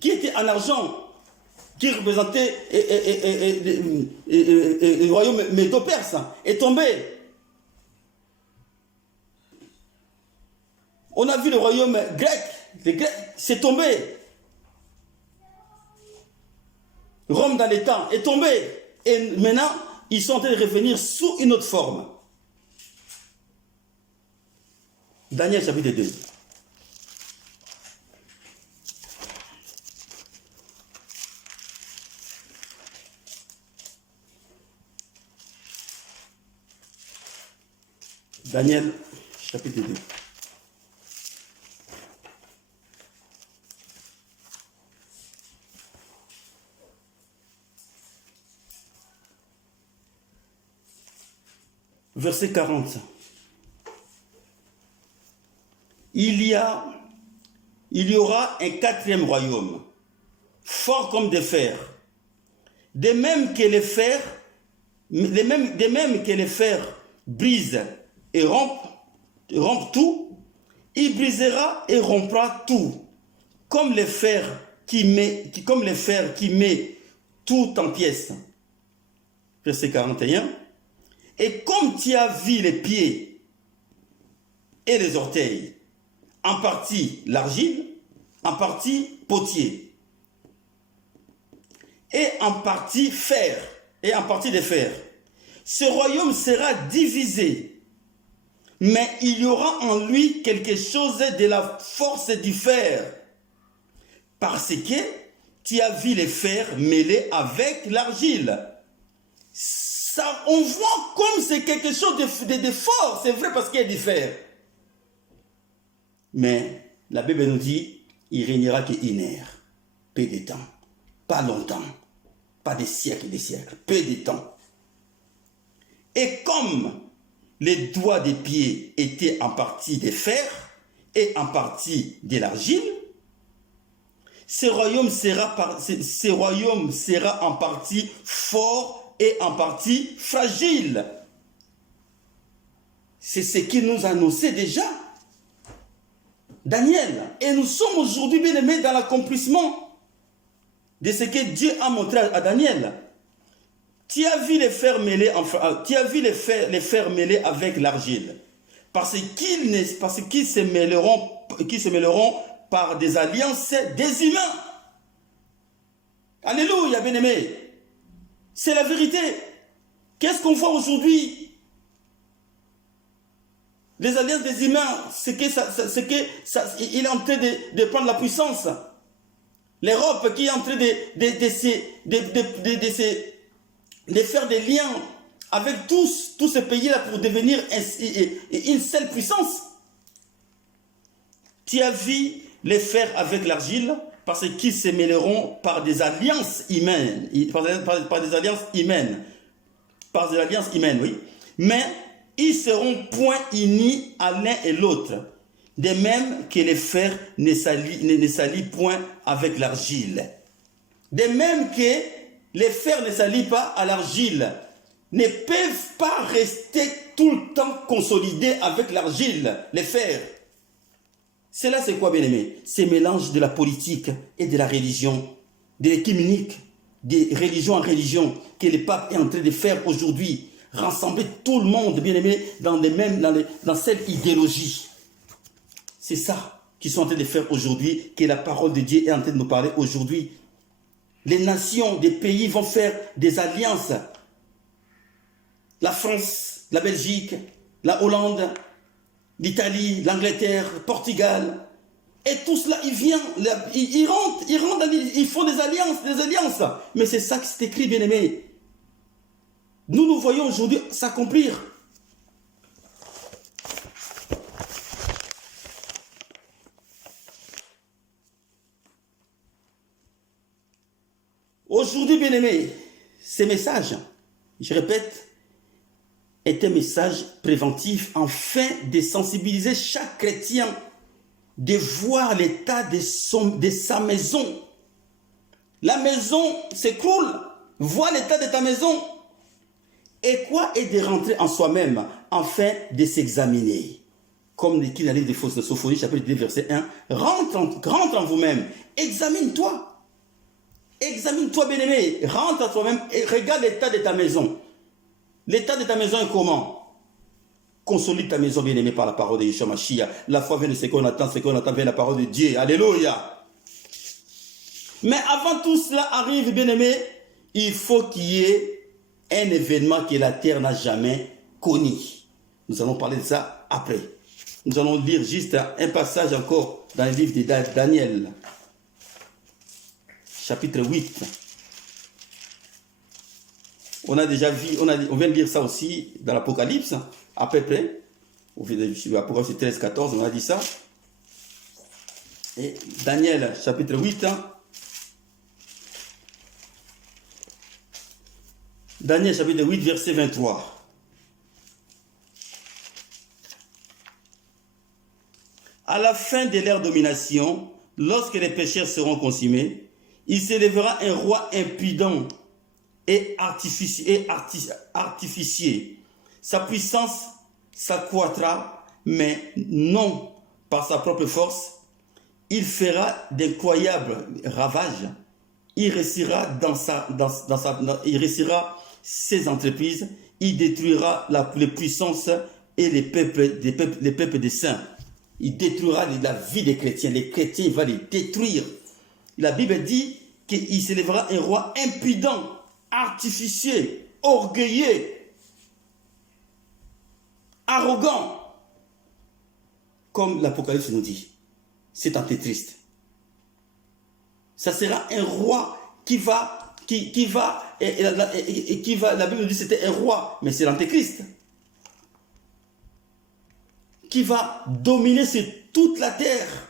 qui étaient en argent, qui représentaient le royaume médo-perse, est tombé. On a vu le royaume grec, les Grecs, c'est tombé. Rome dans les temps est tombé. Et maintenant, ils sont en train de revenir sous une autre forme. Daniel chapitre 2. Daniel chapitre 2. Verset 40. Il y aura un quatrième royaume, fort comme des fers. De même que les fers brisent et rompent tout, il brisera et rompra tout, comme les fers qui met tout en pièces. Verset 41. Et comme tu as vu les pieds et les orteils, en partie l'argile, en partie potier, et en partie fer, et en partie de fer. Ce royaume sera divisé, mais il y aura en lui quelque chose de la force du fer, parce que tu as vu les fers mêlés avec l'argile. Ça, on voit comme c'est quelque chose de fort, c'est vrai parce qu'il y a du fer. Mais la Bible nous dit, il régnera qu'une ère, peu de temps, pas longtemps, pas des siècles et des siècles, peu de temps. Et comme les doigts des pieds étaient en partie de fer et en partie de l'argile, ce royaume sera en partie fort et en partie fragile. C'est ce qu'il nous annonçait déjà Daniel. Et nous sommes aujourd'hui, bien aimés, dans l'accomplissement de ce que Dieu a montré à Daniel. Tu as vu les fers mêlés, les fers mêlés avec l'argile, parce qu'ils se mêleront par des alliances des humains. Alléluia, bien-aimé. C'est la vérité. Qu'est-ce qu'on voit aujourd'hui? Les alliances des humains, il est en train de prendre la puissance. L'Europe qui est en train de faire des liens avec tous ces pays-là pour devenir une seule puissance. Tu as vu les faire avec l'argile parce qu'ils se mêleront par des alliances humaines. Par des alliances humaines. Par des alliances humaines, oui. Mais ils seront point unis à l'un et l'autre. De même que les fers ne s'allient point avec l'argile. De même que les fers ne s'allient pas à l'argile. Ne peuvent pas rester tout le temps consolidés avec l'argile, les fers. Cela c'est quoi, bien-aimé? C'est mélange de la politique et de la religion, de l'écuménique, de religion en religion, que le pape est en train de faire aujourd'hui. Rassembler tout le monde, bien-aimé, dans cette idéologie. C'est ça qu'ils sont en train de faire aujourd'hui, que la parole de Dieu est en train de nous parler aujourd'hui. Les nations, des pays vont faire des alliances. La France, la Belgique, la Hollande, l'Italie, l'Angleterre, le Portugal. Et tout cela, ils rentrent, ils font des alliances. Mais c'est ça qui s'est écrit, bien-aimé. Nous voyons aujourd'hui s'accomplir. Aujourd'hui, bien-aimé, ces messages, je répète, est un message préventif afin de sensibiliser chaque chrétien de voir l'état de sa maison. La maison s'écroule. Vois l'état de ta maison. Et quoi est de rentrer en soi-même afin de s'examiner. Comme dit dans le livre de Sophonie, chapitre 2, verset 1. Rentre en vous-même. Examine-toi. Examine-toi, bien-aimé. Rentre en toi-même et regarde l'état de ta maison. L'état de ta maison est comment? Consolide ta maison, bien-aimé, par la parole de Yeshua Mashiach. La foi vient de ce qu'on attend vient la parole de Dieu. Alléluia. Mais avant tout cela arrive, bien-aimé, il faut qu'il y ait un événement que la terre n'a jamais connu. Nous allons parler de ça après. Nous allons lire juste un passage encore dans le livre de Daniel, chapitre 8. On a déjà vu, on vient de lire ça aussi dans l'Apocalypse, à peu près. Apocalypse 13, 14, on a dit ça. Et Daniel, chapitre 8. Daniel, chapitre 8, verset 23. À la fin de leur domination, lorsque les pécheurs seront consommés, il s'élèvera un roi impudent et artificier. Sa puissance s'accroîtra, mais non par sa propre force. Il fera d'incroyables ravages. Il réussira il réussira ses entreprises. Il détruira les puissances et les peuples des saints. Il détruira la vie des chrétiens. Les chrétiens, il va les détruire. La Bible dit qu'il s'élèvera un roi impudent, artificieux, orgueilleux, arrogant, comme l'Apocalypse nous dit. C'est un peu triste. Ça sera un roi qui va, la Bible dit que c'était un roi, mais c'est l'Antéchrist, qui va dominer sur toute la terre.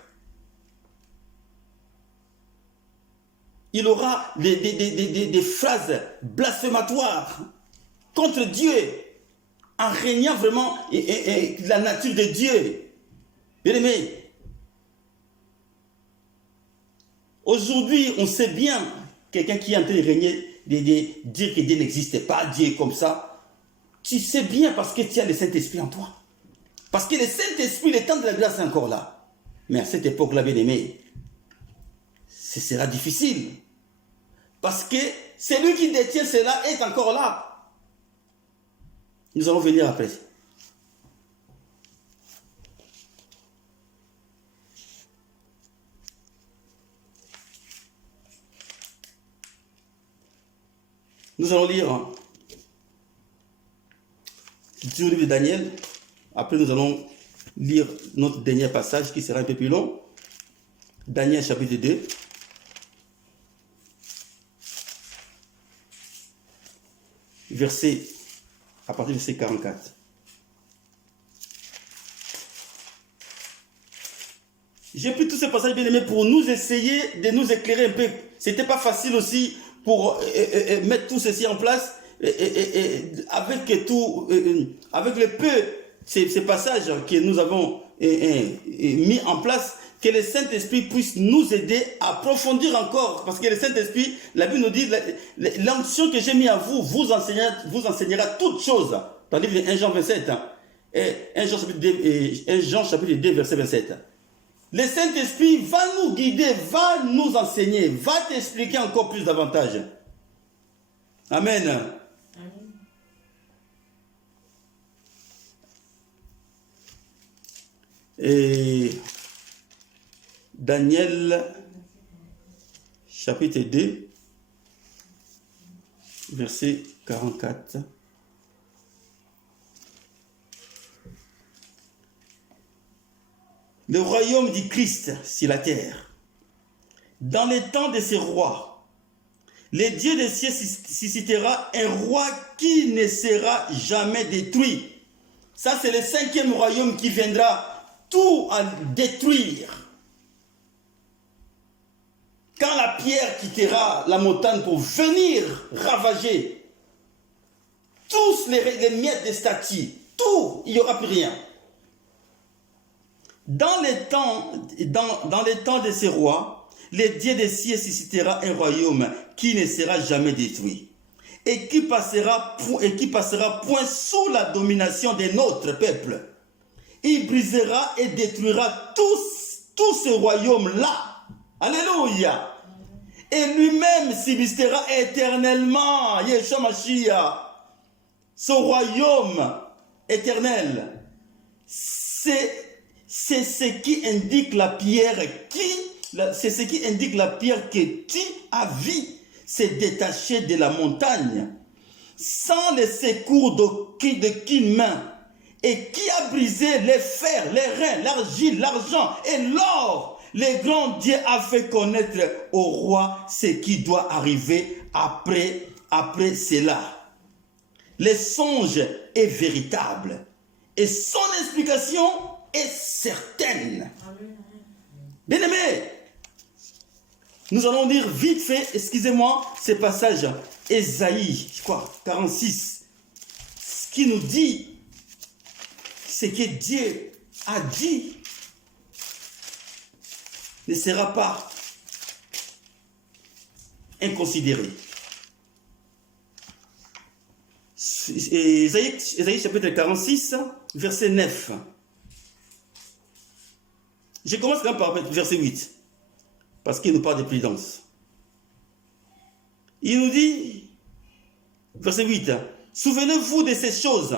Il aura des phrases blasphématoires contre Dieu, en régnant vraiment la nature de Dieu. Bien aimé, aujourd'hui, on sait bien, quelqu'un qui est en train de régner, de dire que Dieu n'existe pas, Dieu est comme ça. Tu sais bien parce que tu as le Saint-Esprit en toi. Parce que le Saint-Esprit, le temps de la grâce est encore là. Mais à cette époque-là, bien aimé, ce sera difficile. Parce que celui qui détient cela est encore là. Nous allons venir après. Nous allons lire du livre de Daniel. Après, nous allons lire notre dernier passage qui sera un peu plus long. Daniel chapitre 2. À partir du verset 44. J'ai pris tous ces passages bien aimés pour nous essayer de nous éclairer un peu. C'était pas facile aussi pour mettre tout ceci en place avec le peu ces passages que nous avons mis en place, que le Saint-Esprit puisse nous aider à approfondir encore, parce que le Saint-Esprit, la Bible nous dit, l'onction que j'ai mis à vous, vous enseignera toutes choses. Dans le livre de 1 Jean 27, et 1 Jean chapitre 2, verset 27. Le Saint-Esprit va nous guider, va nous enseigner, va t'expliquer encore plus davantage. Amen. Amen. Et Daniel, chapitre 2, verset 44. Le royaume du Christ sur la terre. Dans les temps de ces rois, le Dieu des cieux suscitera un roi qui ne sera jamais détruit. Ça, c'est le 5e royaume qui viendra tout à détruire. Quand la pierre quittera la montagne pour venir ravager tous les miettes des statues, tout, il n'y aura plus rien. Dans les temps de ces rois, le Dieu des cieux suscitera un royaume qui ne sera jamais détruit et qui passera point sous la domination de notre peuple. Il brisera et détruira tout ce royaume-là. Alléluia. Et lui-même subsistera éternellement. Yeshua Mashiach. Son royaume éternel. C'est ce qui indique la pierre c'est ce qui indique la pierre que tu as vu se détacher de la montagne sans le secours d'aucune main, et qui a brisé les fers, les reins, l'argile, l'argent et l'or. Le grand Dieu a fait connaître au roi ce qui doit arriver après cela. Le songe est véritable et son explication est certaine. Bien-aimés, nous allons lire vite fait, excusez-moi, ce passage, Ésaïe, 46, ce qui nous dit ce que Dieu a dit ne sera pas inconsidéré. Ésaïe chapitre 46, verset 9. Je commence quand même par verset 8, parce qu'il nous parle de prudence. Il nous dit, verset 8, « Souvenez-vous de ces choses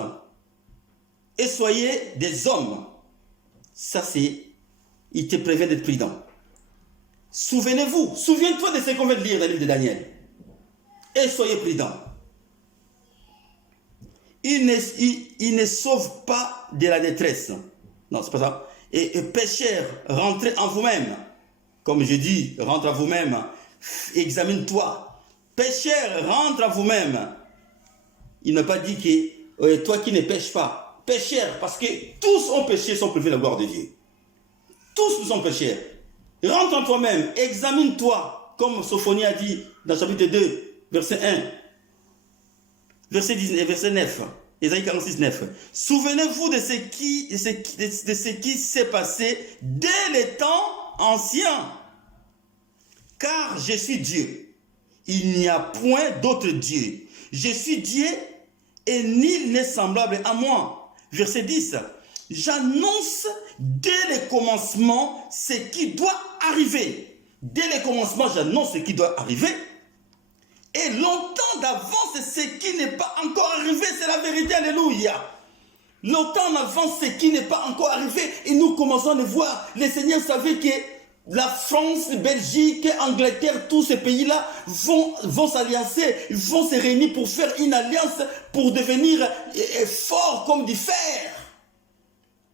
et soyez des hommes. » Ça c'est, il te prévient d'être prudent. Souvenez-vous, souviens-toi de ce qu'on vient de lire dans le livre de Daniel. Et soyez prudent. Il ne sauve pas de la détresse. Non, c'est pas ça. Et pécheurs, rentrez en vous-même. Comme je dis, rentre en vous-même. Examine-toi. Pécheurs, rentre en vous-même. Il n'a pas dit que toi qui ne pêches pas. Pécheurs, parce que tous ont péché, sont privés de la gloire de Dieu. Tous nous sommes pécheurs. Rentre en toi-même, examine-toi, comme Sophonie a dit dans chapitre 2, verset 1, verset 19, verset 9, Ésaïe 46, 9. Souvenez-vous de ce qui s'est passé dès les temps anciens. Car je suis Dieu. Il n'y a point d'autre Dieu. Je suis Dieu et nul n'est semblable à moi. Verset 10. J'annonce dès le commencement ce qui doit arriver. Dès le commencement, j'annonce ce qui doit arriver. Et longtemps d'avance, ce qui n'est pas encore arrivé, c'est la vérité, alléluia. Longtemps en avance, ce qui n'est pas encore arrivé, et nous commençons à le voir. Le Seigneur savait que la France, Belgique, Angleterre, tous ces pays-là vont s'alliancer, vont se réunir pour faire une alliance pour devenir forts comme du fer,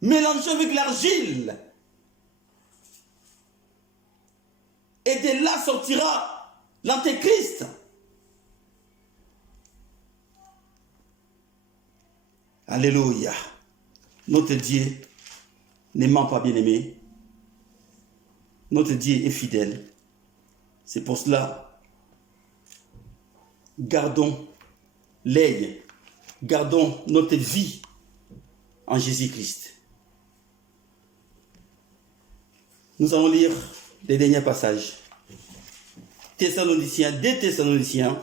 mélangé avec l'argile. Et de là sortira l'Antéchrist. Alléluia. Notre Dieu ne ment pas, bien-aimé. Notre Dieu est fidèle. C'est pour cela, gardons l'œil, gardons notre vie en Jésus-Christ. Nous allons lire les derniers passages. Thessaloniciens, 2 Thessaloniciens,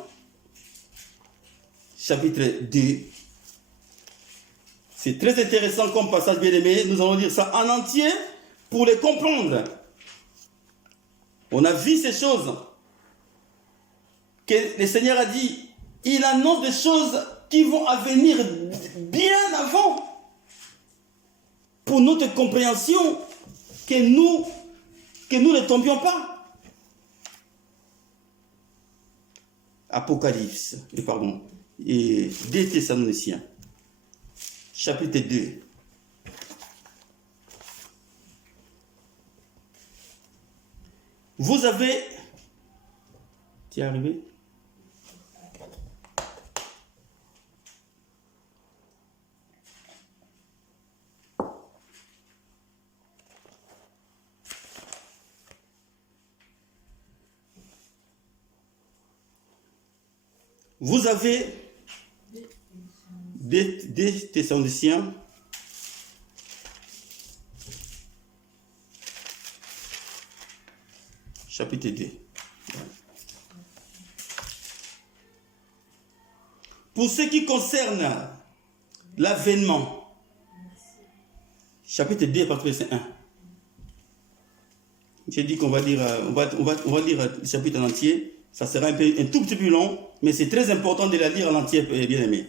chapitre 2. C'est très intéressant comme passage, bien-aimé. Nous allons lire ça en entier pour les comprendre. On a vu ces choses que le Seigneur a dit. Il annonce des choses qui vont venir bien avant pour notre compréhension, que nous ne tombions pas. Apocalypse, et 2 Thessaloniciens, chapitre 2. Vous avez... Tu es arrivé? Vous avez des Thessaloniciens, chapitre 2. Pour ce qui concerne l'avènement, chapitre 2, verset 1. J'ai dit qu'on va lire, on va lire le chapitre en entier. Ça sera un tout petit peu long, mais c'est très important de la lire en entier, bien aimé.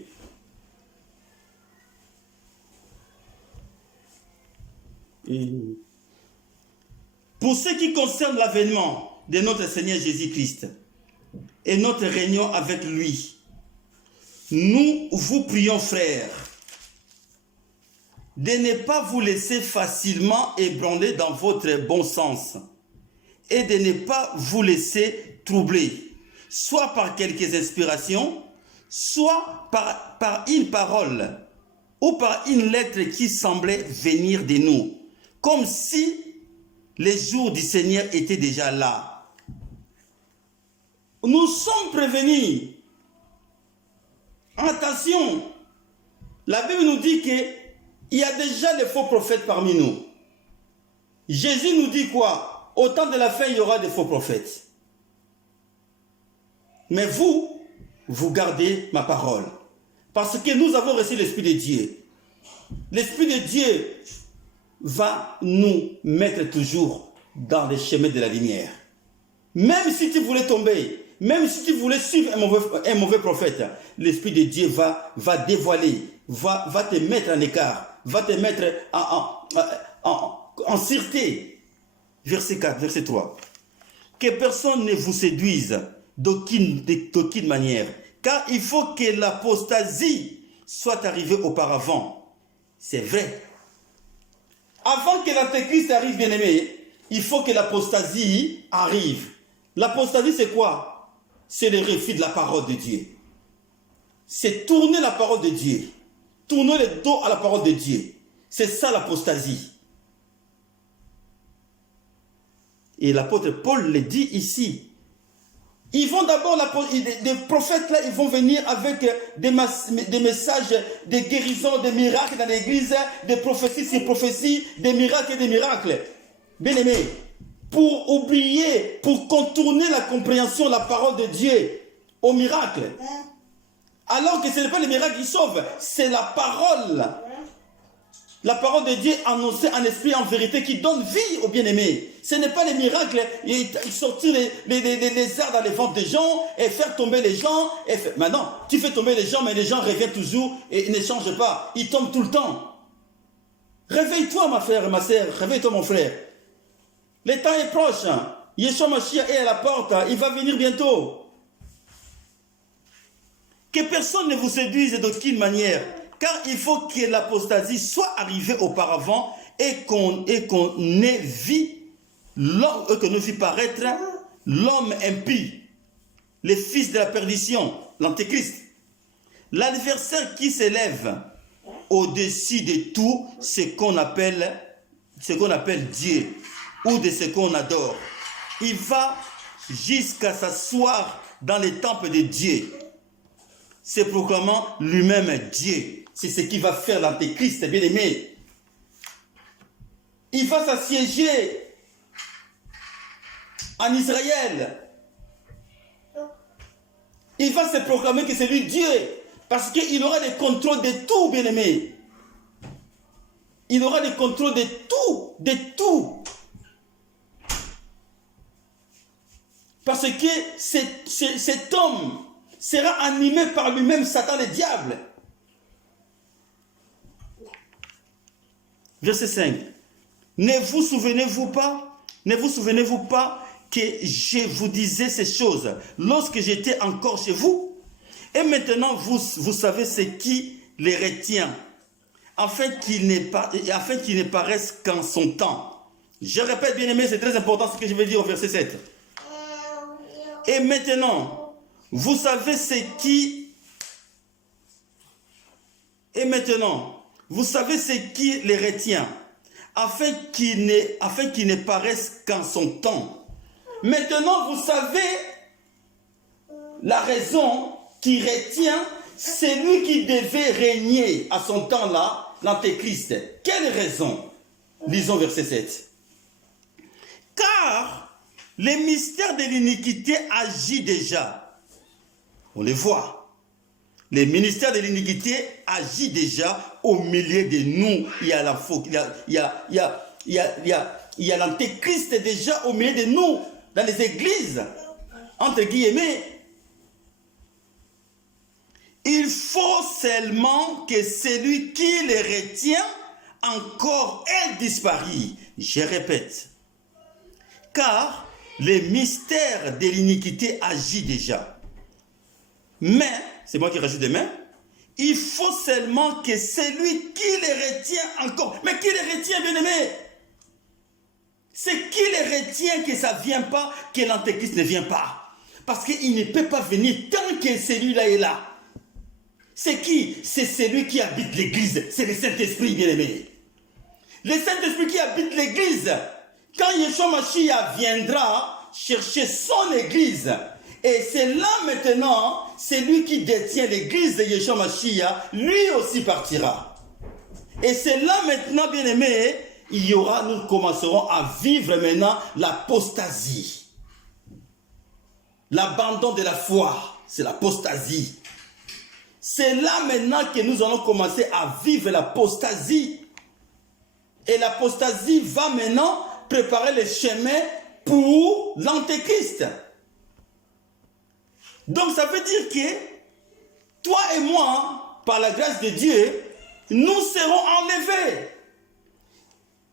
Pour ce qui concerne l'avènement de notre Seigneur Jésus-Christ et notre réunion avec lui, nous vous prions, frères, de ne pas vous laisser facilement ébranler dans votre bon sens et de ne pas vous laisser troubler, soit par quelques inspirations, soit par une parole ou par une lettre qui semblait venir de nous, comme si les jours du Seigneur étaient déjà là. Nous sommes prévenus. Attention, la Bible nous dit qu'il y a déjà les faux prophètes parmi nous. Jésus nous dit quoi? Au temps de la fin, il y aura des faux prophètes. Mais vous gardez ma parole. Parce que nous avons reçu l'Esprit de Dieu. L'Esprit de Dieu va nous mettre toujours dans les chemins de la lumière. Même si tu voulais tomber, même si tu voulais suivre un mauvais prophète, l'Esprit de Dieu va dévoiler, va te mettre en écart, va te mettre en sûreté. Verset 4, verset 3. Que personne ne vous séduise d'aucune manière, car il faut que l'apostasie soit arrivée auparavant. C'est vrai. Avant que l'Antéchrist arrive, bien-aimé, il faut que l'apostasie arrive. L'apostasie, c'est quoi? C'est le refus de la parole de Dieu. C'est tourner la parole de Dieu. Tourner le dos à la parole de Dieu. C'est ça l'apostasie. Et l'apôtre Paul le dit ici. Ils vont d'abord, des prophètes là, ils vont venir avec des messages de guérison, des miracles dans l'église, des prophéties sur prophéties, des miracles et des miracles. Bien aimé, pour oublier, pour contourner la compréhension de la parole de Dieu au miracle. Alors que ce n'est pas le miracle qui sauve, c'est la parole. La parole de Dieu annoncée en esprit, en vérité, qui donne vie aux bien-aimés. Ce n'est pas les miracles, sortir les airs dans les ventres des gens et faire tomber les gens. Maintenant, tu fais tomber les gens, mais les gens reviennent toujours et ne changent pas. Ils tombent tout le temps. Réveille-toi, ma frère et ma soeur. Réveille-toi, mon frère. Le temps est proche. Yeshua Mashiach est à la porte. Il va venir bientôt. Que personne ne vous séduise d'aucune manière. Car il faut que l'apostasie soit arrivée auparavant et qu'on ait vu que nous vit paraître l'homme impie, le fils de la perdition, l'antéchrist, l'adversaire qui s'élève au-dessus de tout ce qu'on appelle Dieu ou de ce qu'on adore. Il va jusqu'à s'asseoir dans les temples de Dieu, se proclamant lui-même Dieu. C'est ce qui va faire l'antéchrist, bien aimé. Il va s'assiéger en Israël. Il va se proclamer que c'est lui Dieu, parce qu'il aura le contrôle de tout, bien aimé. Il aura le contrôle de tout, de tout. Parce que cet homme sera animé par lui-même, Satan le diable. Verset 5. Ne vous souvenez-vous pas que je vous disais ces choses lorsque j'étais encore chez vous? Et maintenant, vous savez ce qui les retient, afin qu'ils ne paraissent qu'en son temps. Je répète, bien aimé, c'est très important ce que je vais dire au verset 7. Et maintenant, vous savez ce qui les retient, afin qu'ils ne paraissent qu'en son temps. Maintenant, vous savez la raison qui retient celui qui devait régner à son temps-là, l'antéchrist. Quelle raison? Lisons verset 7. Car le mystère de l'iniquité agit déjà. On le voit. Le ministère de l'iniquité agit déjà au milieu de nous. Il y a l'antéchrist déjà au milieu de nous, dans les églises, entre guillemets. Il faut seulement que celui qui les retient encore ait disparu. Je répète. Car le mystère de l'iniquité agit déjà. Mais, c'est moi qui rajoute des mains, il faut seulement que celui qui les retient encore. Mais qui les retient, bien-aimé? C'est qui les retient que ça ne vient pas, que l'antéchrist ne vient pas. Parce qu'il ne peut pas venir tant que celui-là est là. C'est qui? C'est celui qui habite l'église. C'est le Saint-Esprit, bien-aimé. Le Saint-Esprit qui habite l'église. Quand Yeshua Mashiach viendra chercher son église, et c'est là maintenant, celui qui détient l'église de Yeshua Mashiach, lui aussi partira. Et c'est là maintenant, bien-aimé, nous commencerons à vivre maintenant l'apostasie. L'abandon de la foi, c'est l'apostasie. C'est là maintenant que nous allons commencer à vivre l'apostasie. Et l'apostasie va maintenant préparer le chemin pour l'antéchrist. Donc ça veut dire que toi et moi, par la grâce de Dieu, nous serons enlevés.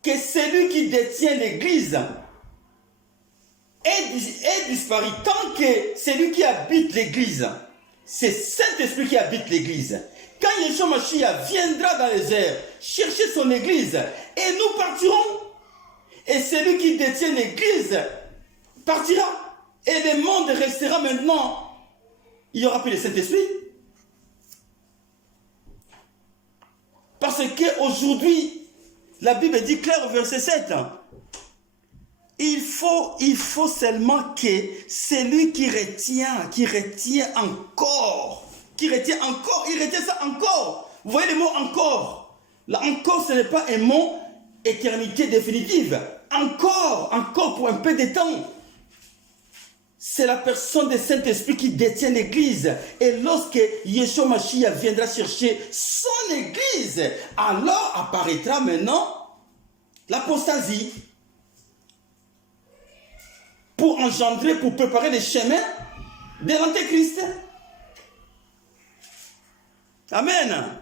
Que celui qui détient l'église est disparu. Tant que celui qui habite l'église, c'est Saint-Esprit qui habite l'église. Quand Yeshua Mashiach viendra dans les airs chercher son église, et nous partirons, et celui qui détient l'église partira, et le monde restera maintenant. Il n'y aura plus le Saint-Esprit. Parce qu'aujourd'hui, la Bible dit clair au verset 7, il faut seulement que celui qui retient encore, il retient ça encore. Vous voyez le mot encore? Là, encore, ce n'est pas un mot éternité définitive. Encore pour un peu de temps. C'est la personne du Saint-Esprit qui détient l'église. Et lorsque Yeshua Mashiach viendra chercher son église, alors apparaîtra maintenant l'apostasie. Pour engendrer, pour préparer les chemins de l'antéchrist. Amen.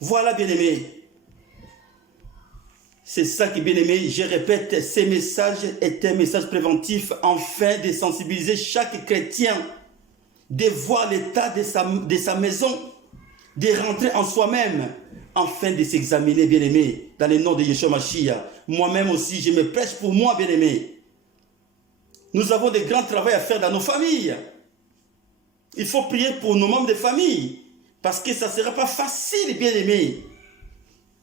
Voilà, bien-aimés. C'est ça qui est bien aimé. Je répète, ces messages étaient un message préventif afin de sensibiliser chaque chrétien, de voir l'état de sa maison, de rentrer en soi-même, afin de s'examiner, bien aimé, dans le nom de Yeshua Mashiach. Moi-même aussi, je me prêche pour moi, bien aimé. Nous avons de grands travaux à faire dans nos familles. Il faut prier pour nos membres de famille, parce que ça ne sera pas facile, bien aimé.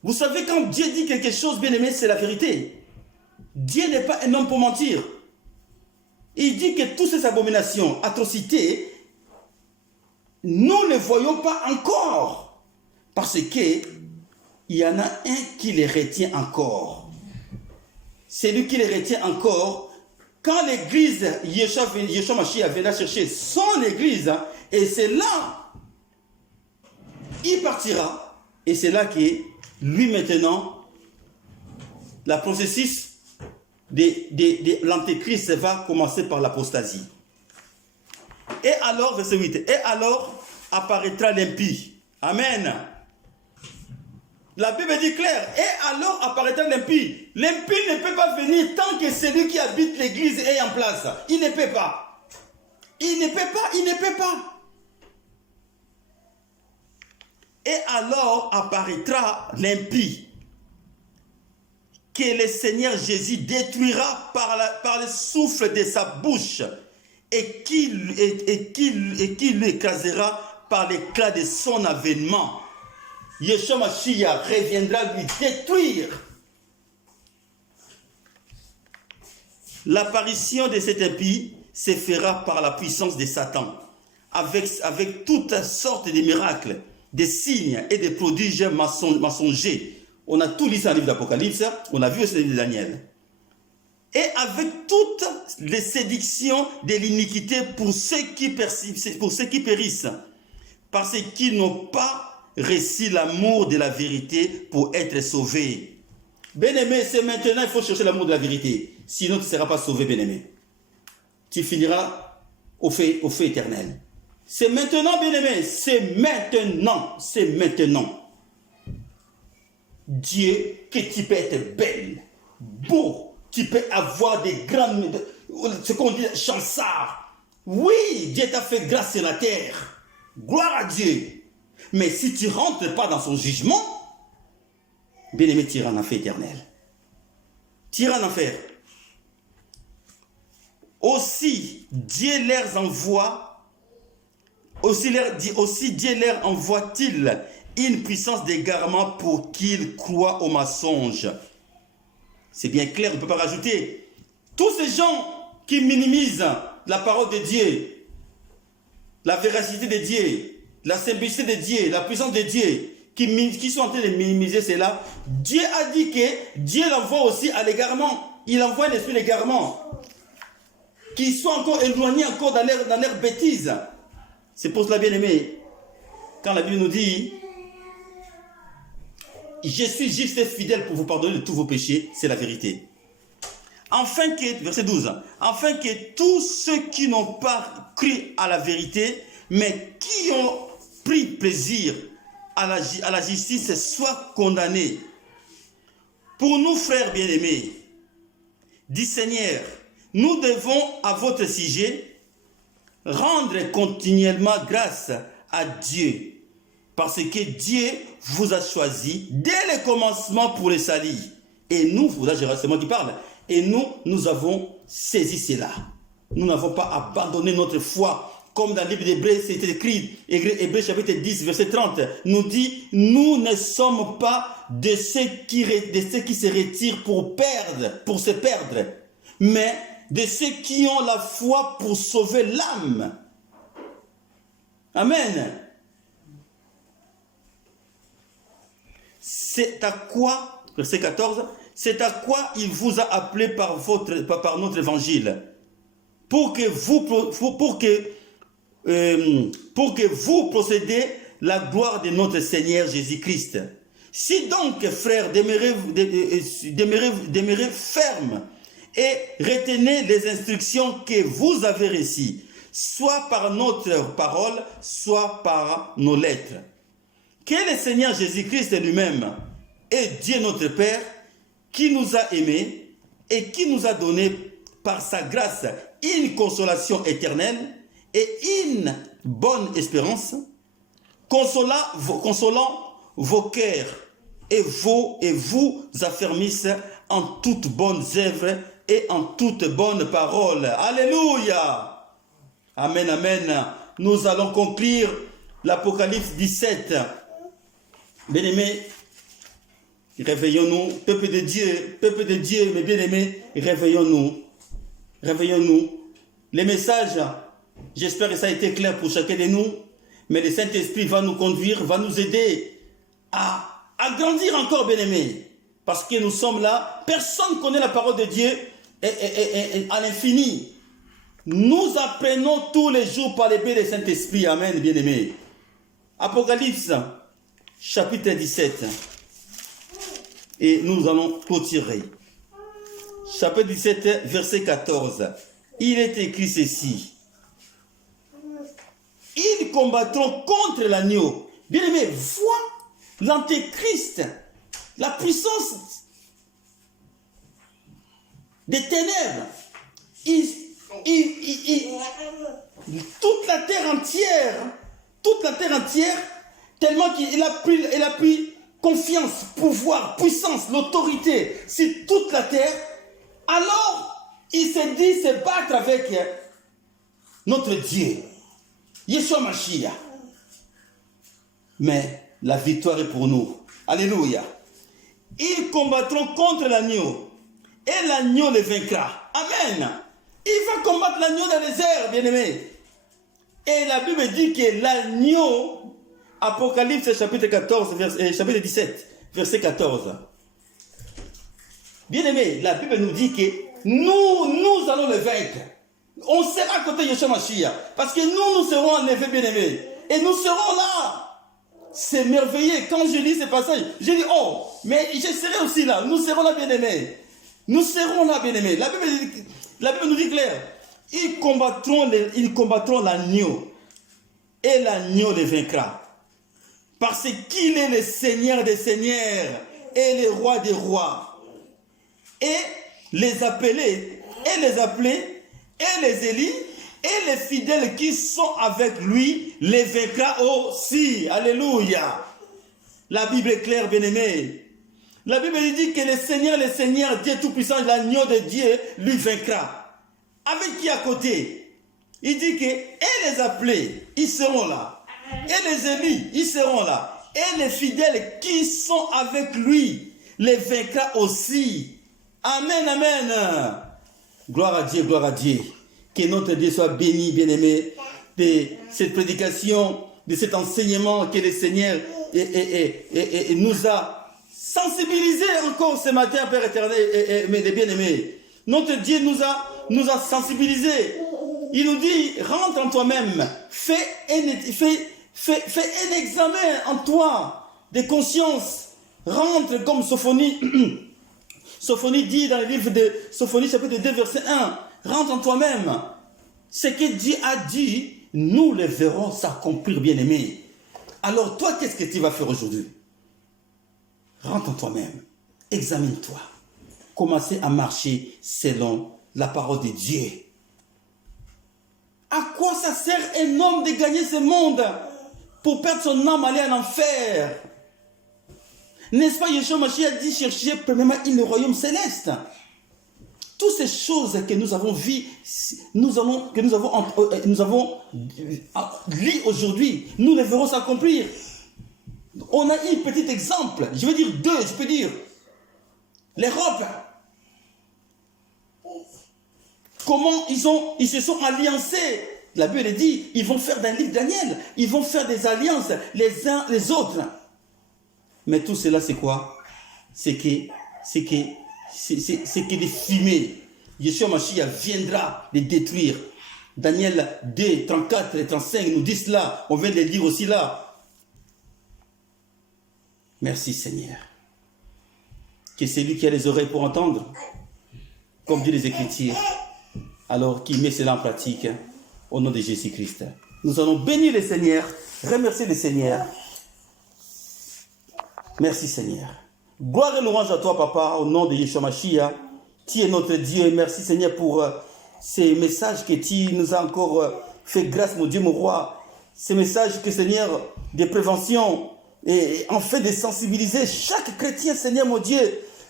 Vous savez, quand Dieu dit quelque chose, bien aimé, c'est la vérité. Dieu n'est pas un homme pour mentir. Il dit que toutes ces abominations, atrocités, nous ne les voyons pas encore. Parce qu'il y en a un qui les retient encore. C'est lui qui les retient encore. Quand l'église, Yeshua Mashiach viendra chercher son église, et c'est là, il partira. Et c'est là que lui maintenant, le processus de l'antéchrist va commencer par l'apostasie. Et alors, verset 8, et alors apparaîtra l'impie. Amen. La Bible dit clair, et alors apparaîtra l'impie. L'impie ne peut pas venir tant que celui qui habite l'église est en place. Il ne peut pas. Il ne peut pas, il ne peut pas. Et alors apparaîtra l'impie que le Seigneur Jésus détruira par le souffle de sa bouche et qui lui écrasera par l'éclat de son avènement. Yeshua Mashiach reviendra lui détruire. L'apparition de cet impie se fera par la puissance de Satan, avec toutes sortes de miracles, des signes et des prodiges mensongers. On a tout lu dans le livre d'Apocalypse, on a vu aussi le livre de Daniel. Et avec toutes les séductions de l'iniquité pour ceux qui périssent, parce qu'ils n'ont pas reçu l'amour de la vérité pour être sauvés. Bien-aimé, c'est maintenant il faut chercher l'amour de la vérité. Sinon tu ne seras pas sauvé, bien-aimé. Tu finiras au feu éternel. C'est maintenant, bien-aimé, c'est maintenant, c'est maintenant. Dieu, que tu peux être belle, beau, tu peux avoir des grands, ce qu'on dit, chansards. Oui, Dieu t'a fait grâce sur la terre. Gloire à Dieu. Mais si tu ne rentres pas dans son jugement, bien-aimé, tu iras en enfer éternel. Tu iras en enfer. Aussi, Dieu leur envoie, Dieu leur envoie-t-il une puissance d'égarement pour qu'ils croient aux mensonges. C'est bien clair, on ne peut pas rajouter. Tous ces gens qui minimisent la parole de Dieu, la véracité de Dieu, la simplicité de Dieu, la puissance de Dieu, qui sont en train de minimiser cela, Dieu a dit que Dieu l'envoie aussi à l'égarement. Il envoie un esprit d'égarement. Qu'ils soient encore éloignés encore dans leur bêtise. C'est pour cela, bien aimé, quand la Bible nous dit « Je suis juste et fidèle pour vous pardonner de tous vos péchés », c'est la vérité. Verset 12, afin que tous ceux qui n'ont pas cru à la vérité, mais qui ont pris plaisir à la justice, soient condamnés. Pour nous, frères bien-aimés, dit Seigneur, nous devons à votre sujet rendre continuellement grâce à Dieu, parce que Dieu vous a choisi dès le commencement pour le salut. Et nous, là c'est moi qui parle, et nous avons saisi cela. Nous n'avons pas abandonné notre foi, comme dans le livre d'Hébreux, c'est écrit, Hébreux chapitre 10, verset 30, nous dit, nous ne sommes pas de ceux qui se retirent pour se perdre, mais de ceux qui ont la foi pour sauver l'âme. Amen. C'est à quoi, verset 14, c'est à quoi il vous a appelé par notre évangile, pour que vous possédez la gloire de notre Seigneur Jésus-Christ. Si donc, frères, demeurez fermes et retenez les instructions que vous avez reçues, soit par notre parole, soit par nos lettres. Que le Seigneur Jésus-Christ lui-même et Dieu notre Père, qui nous a aimés et qui nous a donné par sa grâce une consolation éternelle et une bonne espérance, consolant vos cœurs et vous affermisse en toutes bonnes œuvres et en toutes bonnes paroles. Alléluia. Amen, amen. Nous allons conclure l'Apocalypse 17. Bien-aimés, réveillons-nous. Peuple de Dieu, mes bien-aimés, réveillons-nous. Réveillons-nous. Les messages, j'espère que ça a été clair pour chacun de nous, mais le Saint-Esprit va nous conduire, va nous aider à grandir encore, bien-aimés. Parce que nous sommes là, personne ne connaît la parole de Dieu à l'infini. Nous apprenons tous les jours par les biais du Saint-Esprit. Amen, bien-aimés. Apocalypse, chapitre 17. Et nous allons clôturer. Chapitre 17, verset 14. Il est écrit ceci. Ils combattront contre l'agneau. Bien-aimés, vois l'antéchrist, la puissance des ténèbres. Toute la terre entière, tellement qu'il a pris confiance, pouvoir, puissance, l'autorité sur toute la terre, alors il s'est dit se battre avec notre Dieu, Yeshua Mashiach. Mais la victoire est pour nous. Alléluia. Ils combattront contre l'agneau et l'agneau les vaincra. Amen. Il va combattre l'agneau dans les airs, bien-aimés. Et la Bible dit que l'agneau, Apocalypse chapitre chapitre 17, verset 14. Bien-aimés, la Bible nous dit que nous allons le vaincre. On sera à côté de Yeshua Mashiach. Parce que nous serons enlevés, bien-aimés. Et nous serons là. C'est merveilleux. Quand je lis ce passage, je dis, oh, mais je serai aussi là. Nous serons là, bien-aimés. Nous serons là, bien-aimés. La Bible nous dit clair. Ils combattront l'agneau. Et l'agneau les vaincra. Parce qu'il est le Seigneur des seigneurs et le roi des rois. Et les appelés, et les élus, et les fidèles qui sont avec lui, les vaincra aussi. Alléluia. La Bible est claire, bien-aimés. La Bible dit que le Seigneur, Dieu Tout-Puissant, l'agneau de Dieu, lui vaincra. Avec qui à côté? Il dit que, et les appelés, ils seront là. Et les élus, ils seront là. Et les fidèles qui sont avec lui, les vaincra aussi. Amen, amen. Gloire à Dieu, gloire à Dieu. Que notre Dieu soit béni, bien-aimé, de cette prédication, de cet enseignement que le Seigneur nous a sensibilisés encore ce matin, Père éternel, mes bien-aimés. Notre Dieu nous a sensibilisés. Il nous dit, rentre en toi-même, fais un examen en toi de conscience. Rentre comme Sophonie. Sophonie dit dans le livre de Sophonie, chapitre 2, verset 1, rentre en toi-même. Ce que Dieu a dit, nous le verrons s'accomplir, bien-aimé. Alors toi, qu'est-ce que tu vas faire aujourd'hui? Rentre en toi-même. Examine-toi. Commencez à marcher selon la parole de Dieu. À quoi ça sert un homme de gagner ce monde pour perdre son âme, aller en enfer? N'est-ce pas, Yeshua Mashiach a dit chercher premièrement le royaume céleste. Toutes ces choses que nous avons vues, nous avons lues aujourd'hui, nous les verrons s'accomplir. On a un petit exemple, je veux dire deux, je peux dire. L'Europe. Comment ils se sont alliancés. La Bible dit, ils vont faire dans le livre de Daniel, ils vont faire des alliances les uns les autres. Mais tout cela, c'est quoi? C'est que des fumées. Yeshua Mashiach viendra les détruire. Daniel 2, 34 et 35 nous disent là. On vient de les lire aussi là. Merci Seigneur. Que c'est lui qui a les oreilles pour entendre, comme dit les Écritures, alors qu'il met cela en pratique, au nom de Jésus-Christ. Nous allons bénir le Seigneur, remercier le Seigneur. Merci Seigneur. Gloire et louange à toi, Papa, au nom de Yeshua Mashiach. Tu es notre Dieu. Merci, Seigneur, pour ces messages que tu nous as encore fait grâce, mon Dieu, mon roi. Ces messages que, Seigneur, de prévention et en fait de sensibiliser chaque chrétien, Seigneur, mon Dieu,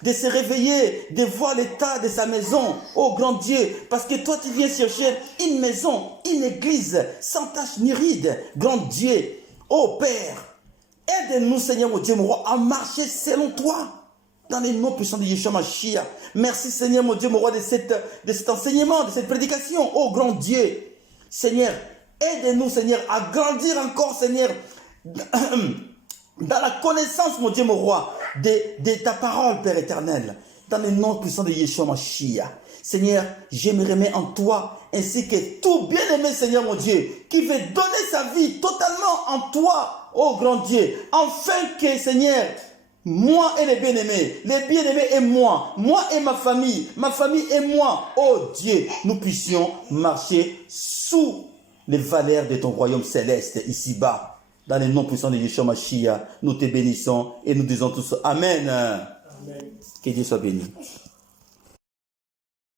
de se réveiller, de voir l'état de sa maison, oh grand Dieu, parce que toi tu viens chercher une maison, une église, sans tache ni ride, grand Dieu, oh Père, aide-nous Seigneur mon Dieu, mon roi, à marcher selon toi, dans les noms puissants de Yeshua Mashiach. Merci Seigneur mon Dieu, mon roi, de cet enseignement, de cette prédication, oh grand Dieu, Seigneur, aide-nous Seigneur, à grandir encore Seigneur, dans la connaissance, mon Dieu, mon roi, de ta parole, Père éternel, dans le nom puissant de Yeshua Mashiach. Seigneur, je me remets en toi, ainsi que tout bien-aimé, Seigneur, mon Dieu, qui veut donner sa vie totalement en toi, ô grand Dieu, afin que, Seigneur, moi et les bien-aimés et moi et ma famille et moi, ô Dieu, nous puissions marcher sous les valeurs de ton royaume céleste, ici-bas. Dans le nom puissant de Yeshua Mashiach, nous te bénissons et nous disons tous Amen. Amen. Que Dieu soit béni.